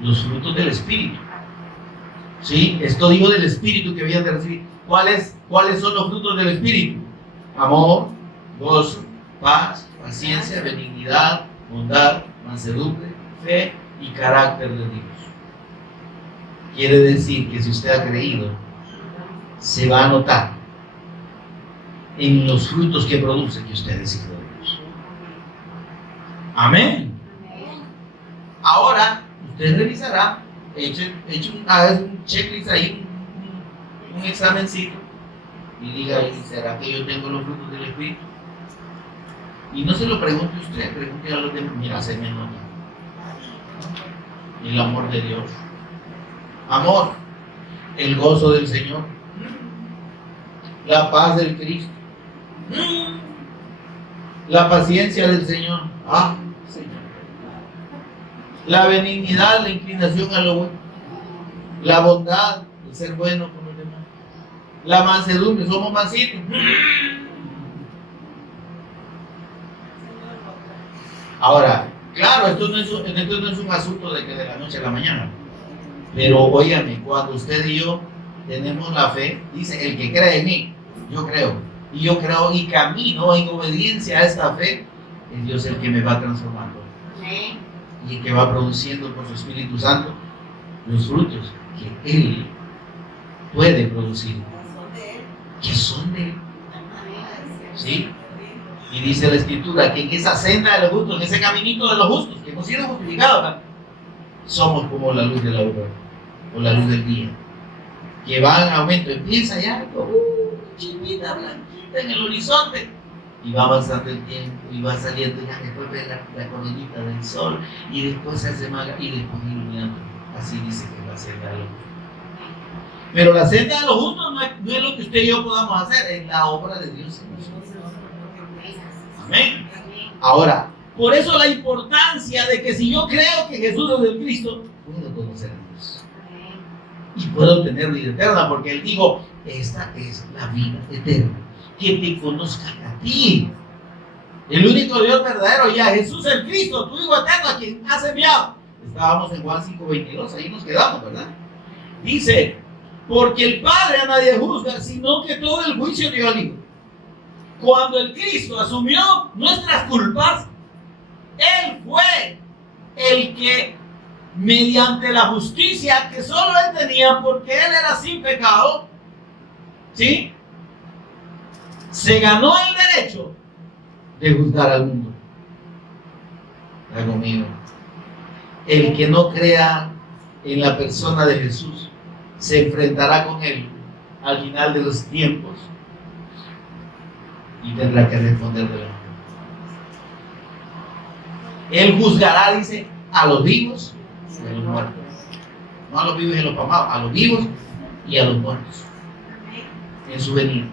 los frutos del Espíritu. ¿Sí? Esto digo del Espíritu que habían de recibir. ¿Cuáles son los frutos del Espíritu? Amor, gozo, paz, paciencia, benignidad, bondad, mansedumbre, fe y carácter de Dios. Quiere decir que si usted ha creído, se va a notar en los frutos que produce que usted es hijo de Dios. Amén. Ahora, usted revisará, haga un checklist ahí, un examencito, y diga, ¿será que yo tengo los frutos del Espíritu? Y no se lo pregunte usted, pregunte a los demás. Mira, se me nota el amor de Dios. Amor, el gozo del Señor, la paz del Cristo, la paciencia del Señor, Señor, la benignidad, la inclinación a lo bueno, la bondad, el ser bueno con los demás, la mansedumbre, somos mansitos. Ahora, claro, esto no es un asunto de que de la noche a la mañana. Pero óigame, cuando usted y yo tenemos la fe, dice, el que cree en mí, yo creo y camino en obediencia a esta fe, es Dios el que me va transformando. Y el que va produciendo por su Espíritu Santo los frutos que Él puede producir, que son de Él. ¿Sí? Y dice la Escritura que en esa senda de los justos, en ese caminito de los justos, que hemos sido justificados, ¿verdad? Somos como la luz de la aurora o la luz del día, que va en aumento, empieza ya chiquita, blanquita en el horizonte, y va avanzando el tiempo, y va saliendo ya, después ve la coronita del sol, y después se hace maga, y después iluminando. Así dice que es la senda de los justos. Pero la senda de los justos no es lo que usted y yo podamos hacer, es la obra de Dios en nosotros. Amén. Ahora, por eso la importancia de que si yo creo que Jesús es el Cristo, puedo conocer a Dios y puedo tener vida eterna, porque Él dijo, esta es la vida eterna, que te conozcan a ti, el único Dios verdadero, y a Jesús el Cristo, tu Hijo eterno, a quien has enviado. Estábamos en Juan 5:22, ahí nos quedamos, ¿verdad? Dice, porque el Padre a nadie juzga, sino que todo el juicio dio al Hijo. Cuando el Cristo asumió nuestras culpas, Él fue el que, mediante la justicia que solo Él tenía, porque Él era sin pecado, ¿sí?, se ganó el derecho de juzgar al mundo. Está conmigo. El que no crea en la persona de Jesús se enfrentará con Él al final de los tiempos y tendrá que responder de la mano. Él juzgará, dice, a los vivos y a los muertos. No a los vivos y a los pamados, a los vivos y a los muertos en su venida.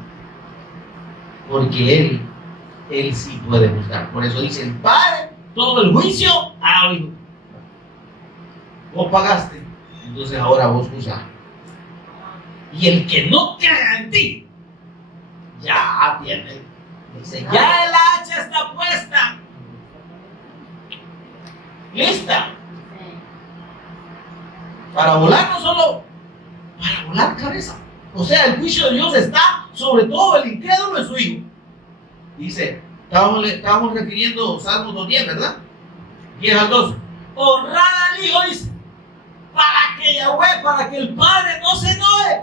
Porque Él sí puede juzgar. Por eso dice el Padre, todo el juicio al Hijo. Vos pagaste, entonces ahora vos juzgás. Y el que no crea en ti, ya tiene. Dice, ya el hacha está puesta. Lista. Para volar, no solo para volar cabeza. O sea, el juicio de Dios está sobre todo el incrédulo en su Hijo. Dice, estábamos refiriendo Salmos 2:10, ¿verdad? 10 al 12. Honrar al Hijo, dice, para que Yahweh, para que el Padre no se enoje,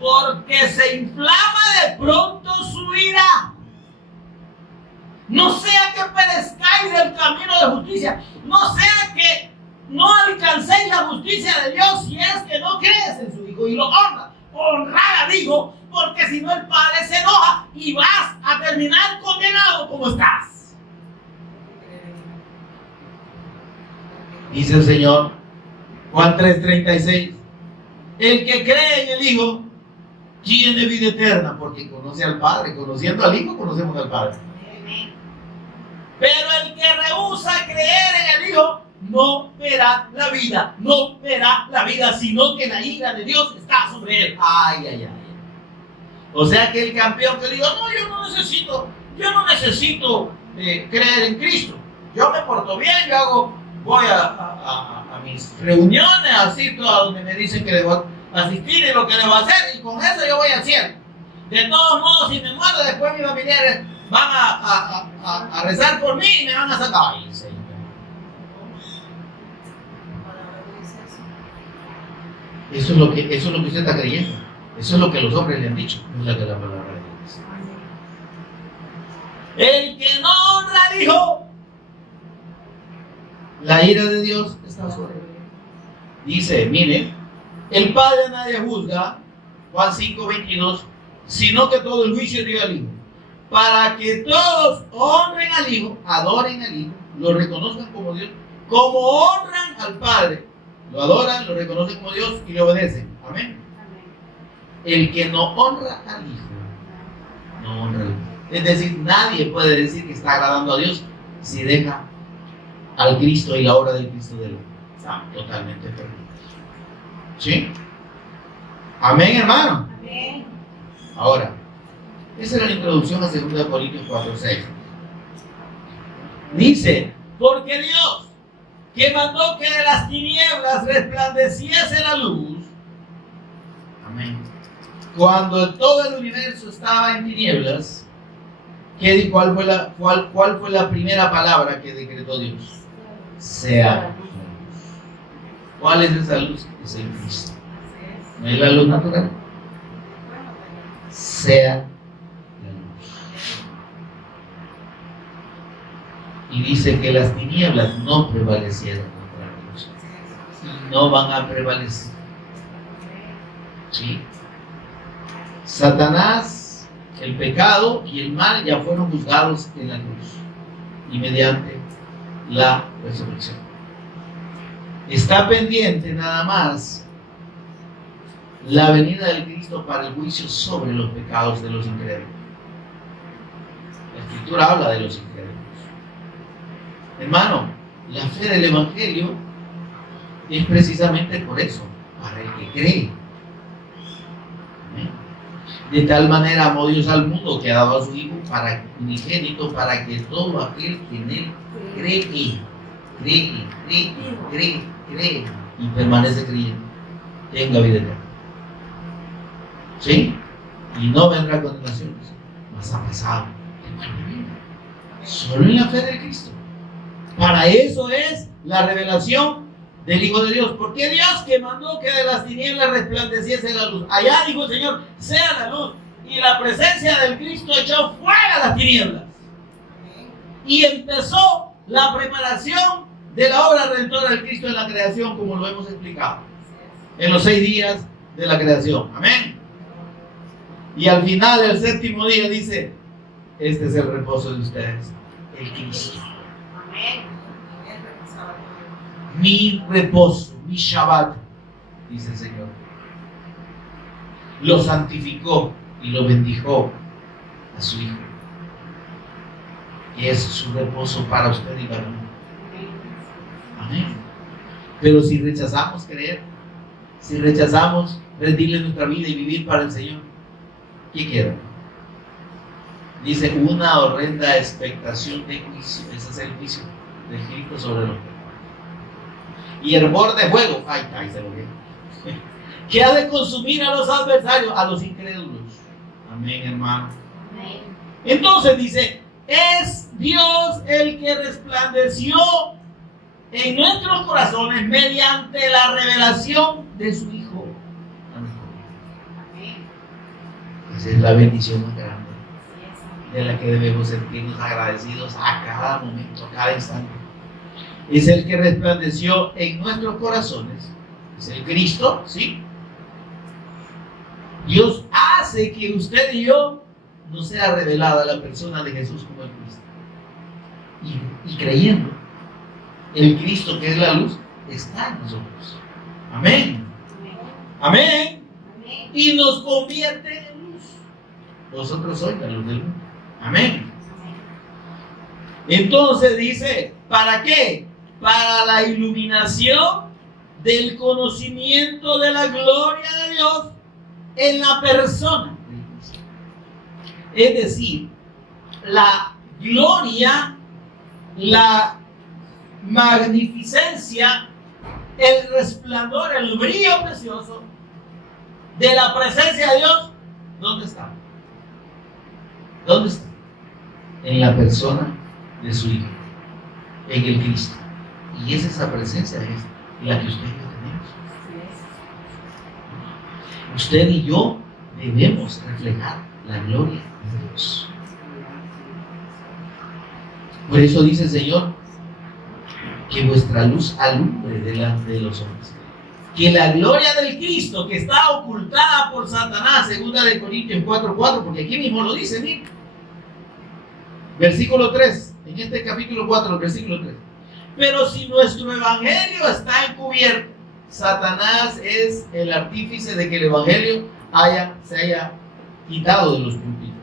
porque se inflama de pronto su ira. No sea que perezcáis del camino de justicia, no sea que no alcancéis la justicia de Dios si es que no crees en su Hijo y lo honras. Honrar al Hijo, porque si no el Padre se enoja y vas a terminar condenado como estás. Dice el Señor, Juan 3:36, el que cree en el Hijo tiene vida eterna, porque conoce al Padre. Conociendo al Hijo, conocemos al Padre. Amén. Pero el que rehúsa creer en el Hijo no verá la vida, no verá la vida, sino que la ira de Dios está sobre él. Ay, ay, ay. O sea que el campeón que diga, no, yo no necesito creer en Cristo. Yo me porto bien, voy a mis reuniones, asisto a donde me dicen que debo asistir y lo que debo hacer, y con eso yo voy al cielo. De todos modos, si me muero, después mis familiares van a rezar por mí y me van a sacar. Ay, Señor. Eso es lo que usted está creyendo. Eso es lo que los hombres le han dicho. No es la que la palabra de Dios. El que no honra al Hijo, la ira de Dios está sobre él. Dice, mire, el Padre nadie juzga, Juan 5:22, sino que todo el juicio dio al Hijo, para que todos honren al Hijo, adoren al Hijo, lo reconozcan como Dios, como honran al Padre, lo adoran, lo reconocen como Dios y le obedecen. Amén. El que no honra al Hijo, no honra al Hijo. Es decir, nadie puede decir que está agradando a Dios si deja al Cristo y la obra del Cristo de él. Está totalmente perdido. ¿Sí? Amén, hermano. Amén. Ahora, esa era la introducción a 2 Corintios 4:6. Dice, porque Dios, que mandó que de las tinieblas resplandeciese la luz. Amén. Cuando todo el universo estaba en tinieblas, ¿cuál fue la primera palabra que decretó Dios? Sea. ¿Cuál es esa luz? Es el Cristo. ¿No es la luz natural? Sea la luz. Y dice que las tinieblas no prevalecieron contra la luz. Y no van a prevalecer. ¿Sí? Satanás, el pecado y el mal ya fueron juzgados en la cruz y mediante la resurrección. Está pendiente nada más la venida del Cristo para el juicio sobre los pecados de los incrédulos. La Escritura habla de los incrédulos. Hermano, la fe del Evangelio es precisamente por eso, para el que cree. De tal manera amó Dios al mundo que ha dado a su Hijo unigénito para que todo aquel que en él cree y permanece creyendo tenga vida eterna. ¿Sí? Y no vendrá condenación, mas ha pasado de buena vida. Solo en la fe de Cristo. Para eso es la revelación del Hijo de Dios. Porque Dios, que mandó que de las tinieblas resplandeciese la luz. Allá dijo el Señor, sea la luz. Y la presencia del Cristo echó fuera las tinieblas. Y empezó la preparación de la obra redentora del Cristo en la creación, como lo hemos explicado. En los 6 días de la creación. Amén. Y al final, el 7º día, dice, este es el reposo de ustedes, el Cristo. Amén. Mi reposo, mi Shabbat, dice el Señor. Lo santificó y lo bendijo a su Hijo. Y es su reposo para usted y para mí. Amén. Pero si rechazamos creer, si rechazamos rendirle nuestra vida y vivir para el Señor, ¿qué queda? Dice, una horrenda expectación de juicio. Ese es el juicio de Cristo sobre los pecados. Y hervor de fuego, ay, se lo digo, que ha de consumir a los adversarios, a los incrédulos. Amén, hermano. Amén. Entonces dice, es Dios el que resplandeció en nuestros corazones mediante la revelación de su Hijo. Amén. Esa es la bendición más grande, de la que debemos sentirnos agradecidos a cada momento, a cada instante. Es el que resplandeció en nuestros corazones. Es el Cristo, ¿sí? Dios hace que usted y yo nos sea revelada la persona de Jesús como el Cristo. Y creyendo El Cristo que es la luz está en nosotros. Amén. Amén. Amén. Y nos convierte en luz. Vosotros sois la luz del mundo. Amén. Entonces dice, ¿para qué? Para la iluminación del conocimiento de la gloria de Dios en la persona de Cristo. Es decir, la gloria, la magnificencia, el resplandor, el brillo precioso de la presencia de Dios, ¿dónde está? ¿Dónde está? En la persona de su Hijo, en el Cristo. Y es esa presencia es la que usted y yo tenemos. Usted y yo debemos reflejar la gloria de Dios. Por eso dice el Señor, que vuestra luz alumbre delante de los hombres. Que la gloria del Cristo que está ocultada por Satanás, 2 Corintios 4:4, porque aquí mismo lo dice, miren. Versículo 3, en este capítulo 4, versículo 3. Pero si nuestro evangelio está encubierto, Satanás es el artífice de que el evangelio se haya quitado de los púlpitos.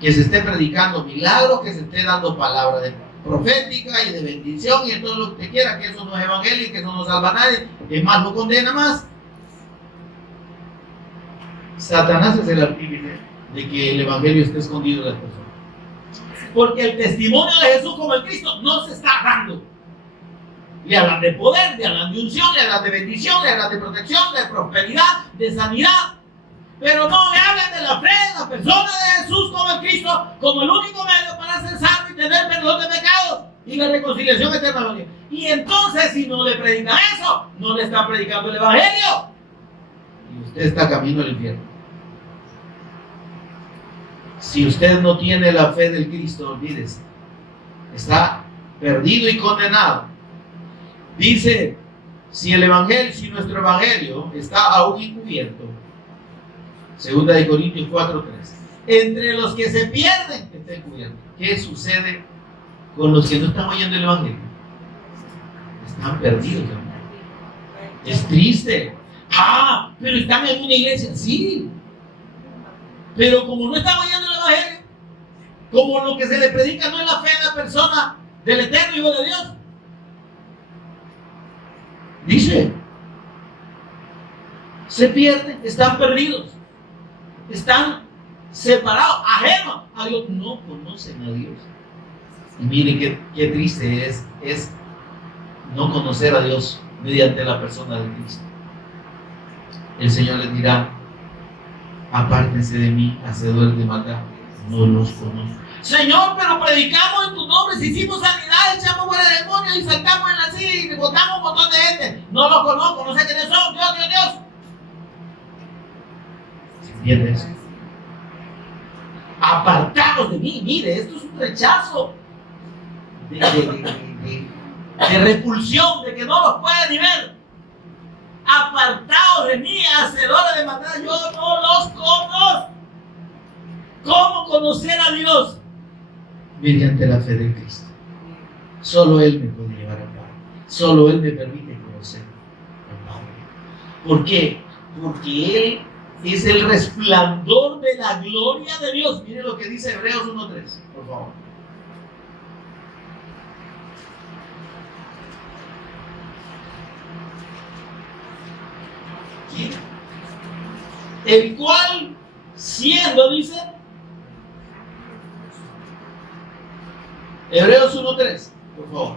Que se esté predicando milagros, que se esté dando palabra de profética y de bendición y de todo lo que usted quiera, que eso no es evangelio y que eso no salva a nadie, es más, lo condena más. Satanás es el artífice de que el evangelio esté escondido de las personas. Porque el testimonio de Jesús como el Cristo no se está dando. Le hablan de poder, le hablan de unción, le hablan de bendición, le hablan de protección, de prosperidad, de sanidad. Pero no le hablan de la fe, de la persona de Jesús como el Cristo, como el único medio para ser salvo y tener perdón de pecados y la reconciliación eterna. Y entonces, si no le predican eso, no le están predicando el evangelio. Y usted está camino al infierno. Si usted no tiene la fe del Cristo, olvídese. Está perdido y condenado. Dice, si nuestro evangelio está aún encubierto, 2 Corintios 4:3, entre los que se pierden está encubierto. ¿Qué sucede con los que no están oyendo el evangelio? Están perdidos, hermano. Es triste. Pero están en una iglesia, sí. Pero como no están oyendo el evangelio, como lo que se le predica no es la fe de la persona del eterno Hijo de Dios, dice, se pierden, están perdidos, están separados, ajenos a Dios, no conocen a Dios. Y mire qué triste es no conocer a Dios mediante la persona de Cristo. El Señor les dirá, apártense de mí, hacedores de maldad, no los conozco. Señor, pero predicamos en tu nombre, hicimos sanidad, echamos fuera demonios y saltamos en la silla y botamos un montón de gente. No los conozco, no sé quiénes son, Dios. ¿Se entiende eso? Apartados de mí, mire, esto es un rechazo de repulsión, de que no los puede ni ver. Apartados de mí, hacedores de maldad, yo no los conozco. ¿Cómo conocer a Dios? Mediante la fe de Cristo. Solo Él me puede llevar al Padre. Solo Él me permite conocer al Padre. ¿Por qué? Porque Él es el resplandor de la gloria de Dios. Mire lo que dice Hebreos 1:3, por favor. El cual, siendo, dice, Hebreos 1:3, por favor.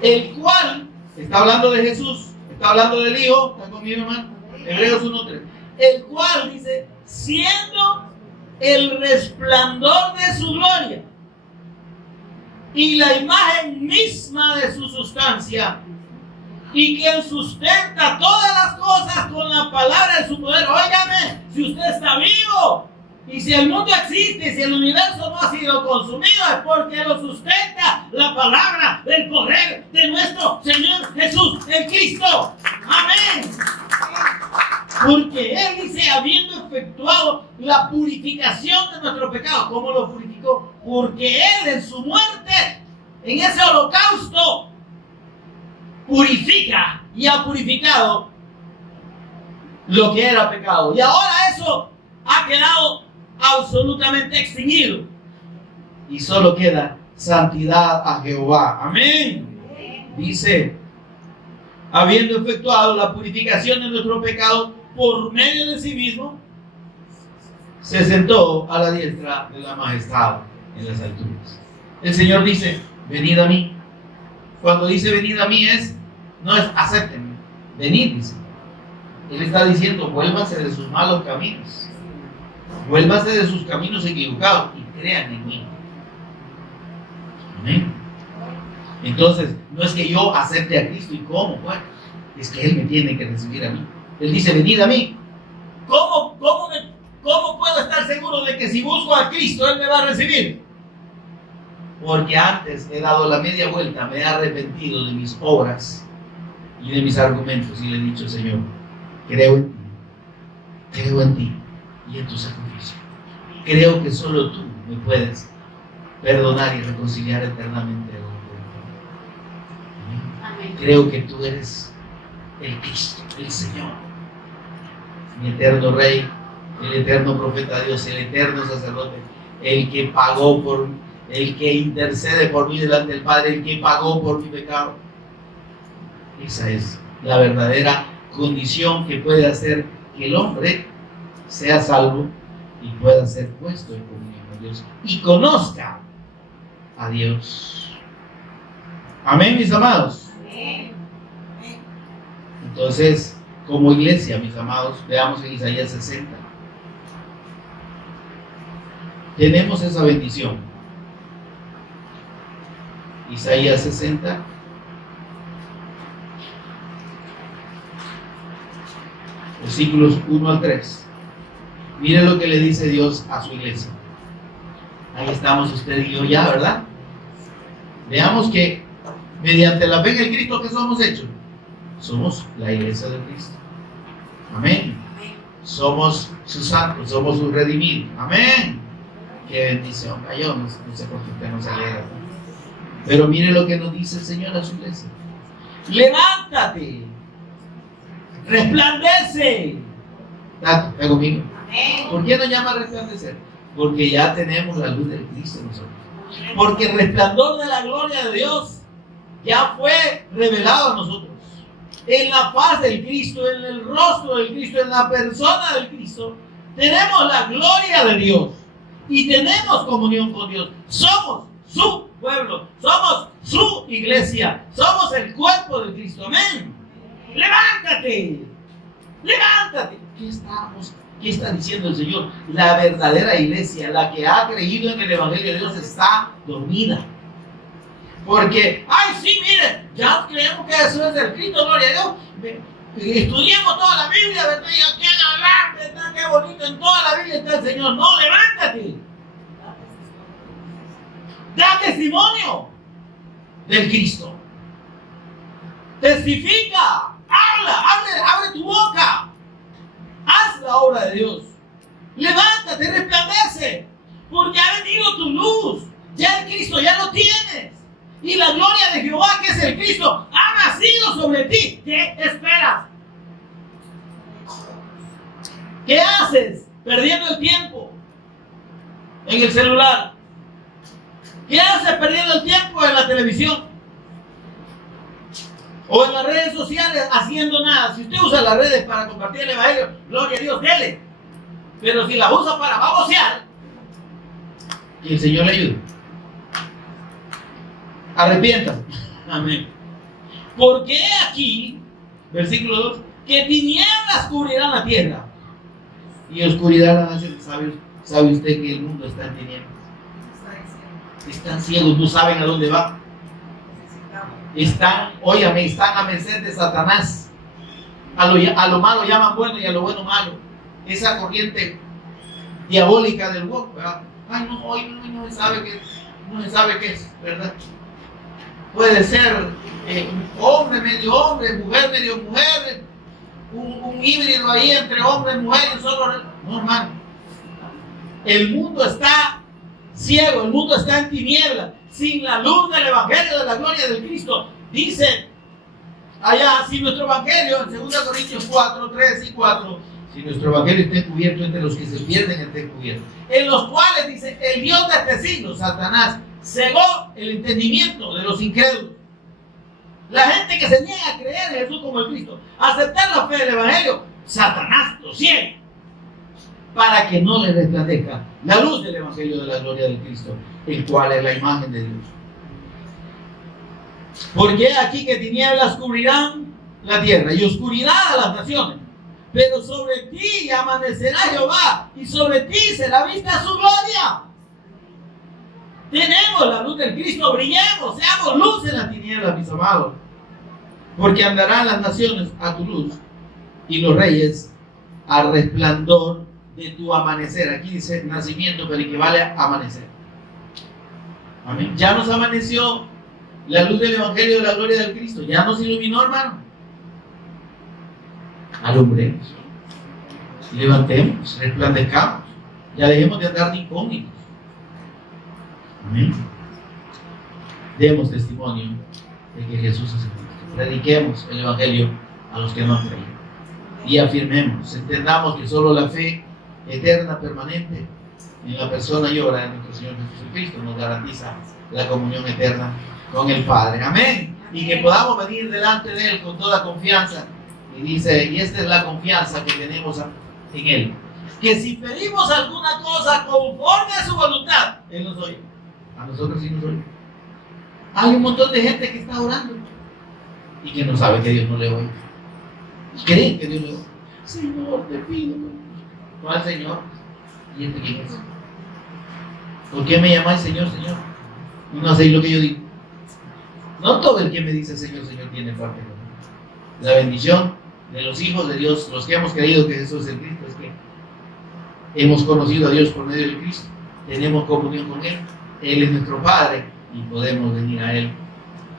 El cual, está hablando de Jesús, está hablando del Hijo, ¿está conmigo, hermano? Hebreos 1:3. El cual, dice, siendo el resplandor de su gloria y la imagen misma de su sustancia, y quien sustenta todas las cosas con la palabra de su poder. Óigame, si usted está vivo y si el mundo existe, si el universo no ha sido consumido, es porque lo sustenta la palabra del poder de nuestro Señor Jesús, el Cristo. Amén. Porque Él dice, habiendo efectuado la purificación de nuestro pecado. ¿Cómo lo purificó? Porque Él en su muerte en ese holocausto, purifica y ha purificado lo que era pecado. Y ahora eso ha quedado absolutamente extinguido. Y solo queda santidad a Jehová. Amén. Dice, habiendo efectuado la purificación de nuestro pecado por medio de sí mismo, se sentó a la diestra de la majestad en las alturas. El Señor dice, venid a mí. Cuando dice venid a mí no es acéptenme, venid, dice. Él está diciendo, vuélvanse de sus malos caminos, vuélvanse de sus caminos equivocados y crean en mí. Amén. Entonces, no es que yo acepte a Cristo y cómo, bueno, es que Él me tiene que recibir a mí. Él dice, venid a mí. ¿Cómo puedo estar seguro de que si busco a Cristo, Él me va a recibir? Porque antes he dado la media vuelta, me he arrepentido de mis obras y de mis argumentos y le he dicho, Señor, creo en ti y en tu sacrificio. Creo que solo tú me puedes perdonar y reconciliar eternamente. Amén. Creo que tú eres el Cristo, el Señor, mi eterno Rey, el eterno profeta de Dios, el eterno sacerdote, el que pagó el que intercede por mí delante del Padre, el que pagó por mi pecado. Esa es la verdadera condición que puede hacer que el hombre sea salvo y pueda ser puesto en comunión con Dios y conozca a Dios. Amén, mis amados. Entonces, como iglesia, mis amados, veamos en Isaías 60. Tenemos esa bendición. Isaías 60. Versículos 1 al 3. Miren lo que le dice Dios a su iglesia. Ahí estamos usted y yo ya, ¿verdad? Veamos que mediante la fe en el Cristo que somos hechos, somos la iglesia de Cristo. Amén. Somos sus santos, somos sus redimidos. Amén. Qué bendición. Yo no sé por qué usted no se alegra. Pero mire lo que nos dice el Señor a su iglesia. Levántate, resplandece. Está conmigo. ¿Por qué nos llama a resplandecer? Porque ya tenemos la luz del Cristo en nosotros. Porque el resplandor de la gloria de Dios ya fue revelado a nosotros. En la faz del Cristo, en el rostro del Cristo, en la persona del Cristo, tenemos la gloria de Dios y tenemos comunión con Dios. Somos su pueblo, somos su iglesia, somos el cuerpo de Cristo. Amén. Levántate, levántate. ¿Qué está diciendo el Señor? La verdadera iglesia, la que ha creído en el Evangelio de Dios, está dormida. Porque, ay, sí, miren, ya creemos que eso es del Cristo, gloria a Dios. Estudiemos toda la Biblia, ¿verdad? Ya quieren hablar, ¿verdad? Qué bonito, en toda la Biblia está el Señor. No, levántate. Da testimonio del Cristo. Testifica, abre tu boca. Haz la obra de Dios. Levántate, resplandece, porque ha venido tu luz. Ya el Cristo ya lo tienes. Y la gloria de Jehová, que es el Cristo, ha nacido sobre ti. ¿Qué esperas? ¿Qué haces perdiendo el tiempo en el celular? ¿Qué haces perdiendo el tiempo en la televisión? O en las redes sociales haciendo nada. Si usted usa las redes para compartir el Evangelio, gloria a Dios, dele. Pero si las usa para babosear, que el Señor le ayude. Arrepientan. Amén. Porque aquí, versículo 2, que tinieblas cubrirán la tierra y oscuridad la nación. ¿Sabe usted que el mundo está en tinieblas? Están ciegos, no saben a dónde va. Están a merced de Satanás. A lo malo llaman bueno y a lo bueno malo. Esa corriente diabólica del woke, ¿verdad? Ay, no, hoy no se sabe qué es, ¿verdad? Puede ser hombre, mujer, medio mujer, un híbrido ahí entre hombre y mujer, no, hermano. El mundo está ciego, el mundo está en tinieblas. sin la luz del Evangelio de la gloria del Cristo. Dice allá, si nuestro Evangelio, en 2 Corintios 4, 3 y 4, si nuestro Evangelio está encubierto, entre los que se pierden está encubierto. En los cuales, dice, el Dios de este siglo, Satanás, cegó el entendimiento de los incrédulos. La gente que se niega a creer en Jesús como el Cristo, a aceptar la fe del Evangelio, Satanás lo ciega para que no le resplandezca la luz del Evangelio de la gloria del Cristo, el cual es la imagen de Dios. Porque aquí que tinieblas cubrirán la tierra y oscuridad a las naciones, pero sobre ti amanecerá Jehová y sobre ti será vista su gloria. Tenemos la luz del Cristo, brillemos, seamos luz en las tinieblas, mis amados, porque andarán las naciones a tu luz y los reyes al resplandor de tu amanecer. Aquí dice nacimiento, pero equivale a amanecer. Amén. Ya nos amaneció la luz del Evangelio de la gloria del Cristo. Ya nos iluminó, hermano. Alumbremos, levantemos, resplandezcamos. Ya dejemos de andar de incógnitos. Amén. Demos testimonio de que Jesús es el Cristo. Prediquemos el Evangelio a los que no han creído. Y afirmemos, entendamos que solo la fe eterna, permanente, en la persona y obra de nuestro Señor Jesucristo nos garantiza la comunión eterna con el Padre. Amén. Y que podamos venir delante de Él con toda confianza. Y dice, y esta es la confianza que tenemos en Él, que si pedimos alguna cosa conforme a su voluntad, Él nos oye. A nosotros sí nos oye. Hay un montón de gente que está orando y que no sabe que Dios no le oye. Creen que Dios le oye. Señor, te pido. No al Señor. ¿Y este quién es? ¿Por qué me llamáis Señor, Señor? Y no hacéis lo que yo digo. No todo el que me dice Señor, Señor tiene parte conmigo. La bendición de los hijos de Dios, los que hemos creído que Jesús es el Cristo, es que hemos conocido a Dios por medio de Cristo, tenemos comunión con Él, Él es nuestro Padre y podemos venir a Él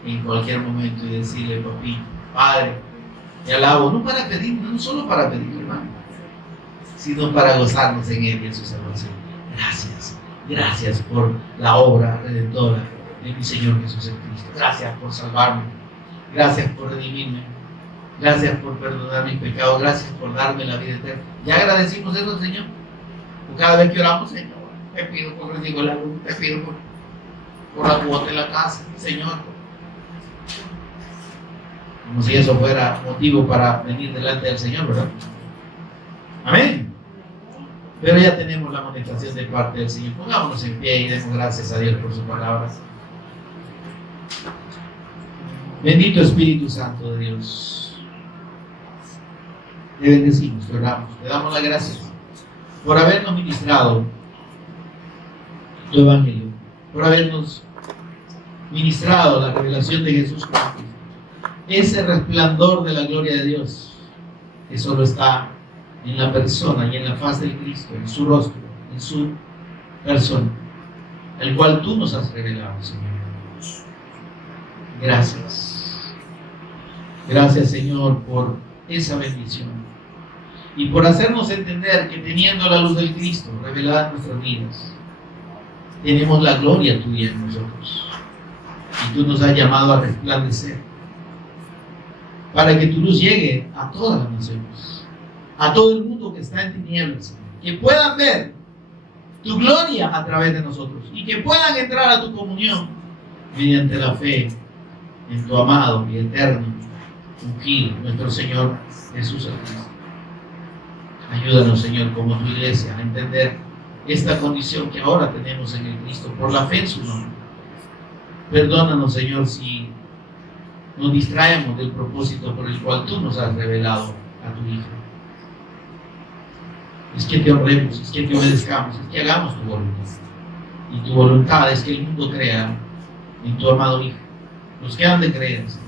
en cualquier momento y decirle, papi, Padre, te alabo, no para pedir, no solo para pedir, hermano, sino para gozarnos en Él y en su salvación. Gracias, gracias por la obra redentora de mi Señor Jesús el Cristo. Gracias por salvarme, gracias por redimirme. Gracias por perdonar mis pecados, gracias por darme la vida eterna. ¿Ya agradecimos eso, Señor? O cada vez que oramos, Señor, te pido por recibo la luz, te pido por la cuota de la casa, Señor. Como si eso fuera motivo para venir delante del Señor, ¿verdad? Amén. Pero ya tenemos la manifestación de parte del Señor. Pongámonos en pie y demos gracias a Dios por su palabra. Bendito Espíritu Santo de Dios. Te bendecimos, te oramos, te damos las gracias por habernos ministrado tu Evangelio, por habernos ministrado la revelación de Jesús Cristo, ese resplandor de la gloria de Dios que solo está en la persona y en la faz del Cristo, en su rostro, en su persona, el cual tú nos has revelado, Señor. Gracias. Gracias, Señor, por esa bendición y por hacernos entender que teniendo la luz del Cristo revelada en nuestras vidas, tenemos la gloria tuya en nosotros y tú nos has llamado a resplandecer para que tu luz llegue a todas las naciones, a todo el mundo que está en tinieblas, que puedan ver tu gloria a través de nosotros y que puedan entrar a tu comunión mediante la fe en tu amado y eterno ungido, nuestro Señor Jesús Cristo. Ayúdanos, Señor, como tu iglesia, a entender esta condición que ahora tenemos en el Cristo por la fe en su nombre. Perdónanos, Señor, si nos distraemos del propósito por el cual tú nos has revelado a tu Hijo. Es que te honremos, es que te obedezcamos, es que hagamos tu voluntad. Y tu voluntad es que el mundo crea en tu amado Hijo. Los que han de creer, Señor,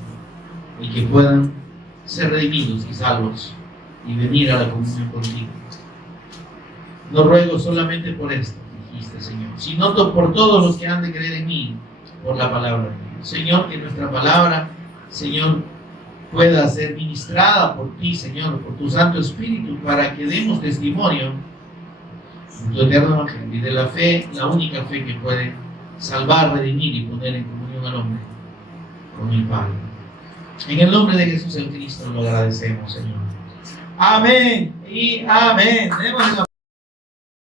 y que puedan ser redimidos y salvos y venir a la comunión contigo. No ruego solamente por esto, dijiste, Señor, sino por todos los que han de creer en mí, por la palabra. Señor, que nuestra palabra, Señor, pueda ser ministrada por ti, Señor, por tu Santo Espíritu, para que demos testimonio de tu eterno Evangelio y de la fe, la única fe que puede salvar, redimir y poner en comunión al hombre con el Padre. En el nombre de Jesús el Cristo lo agradecemos, Señor. Amén y amén. Démosle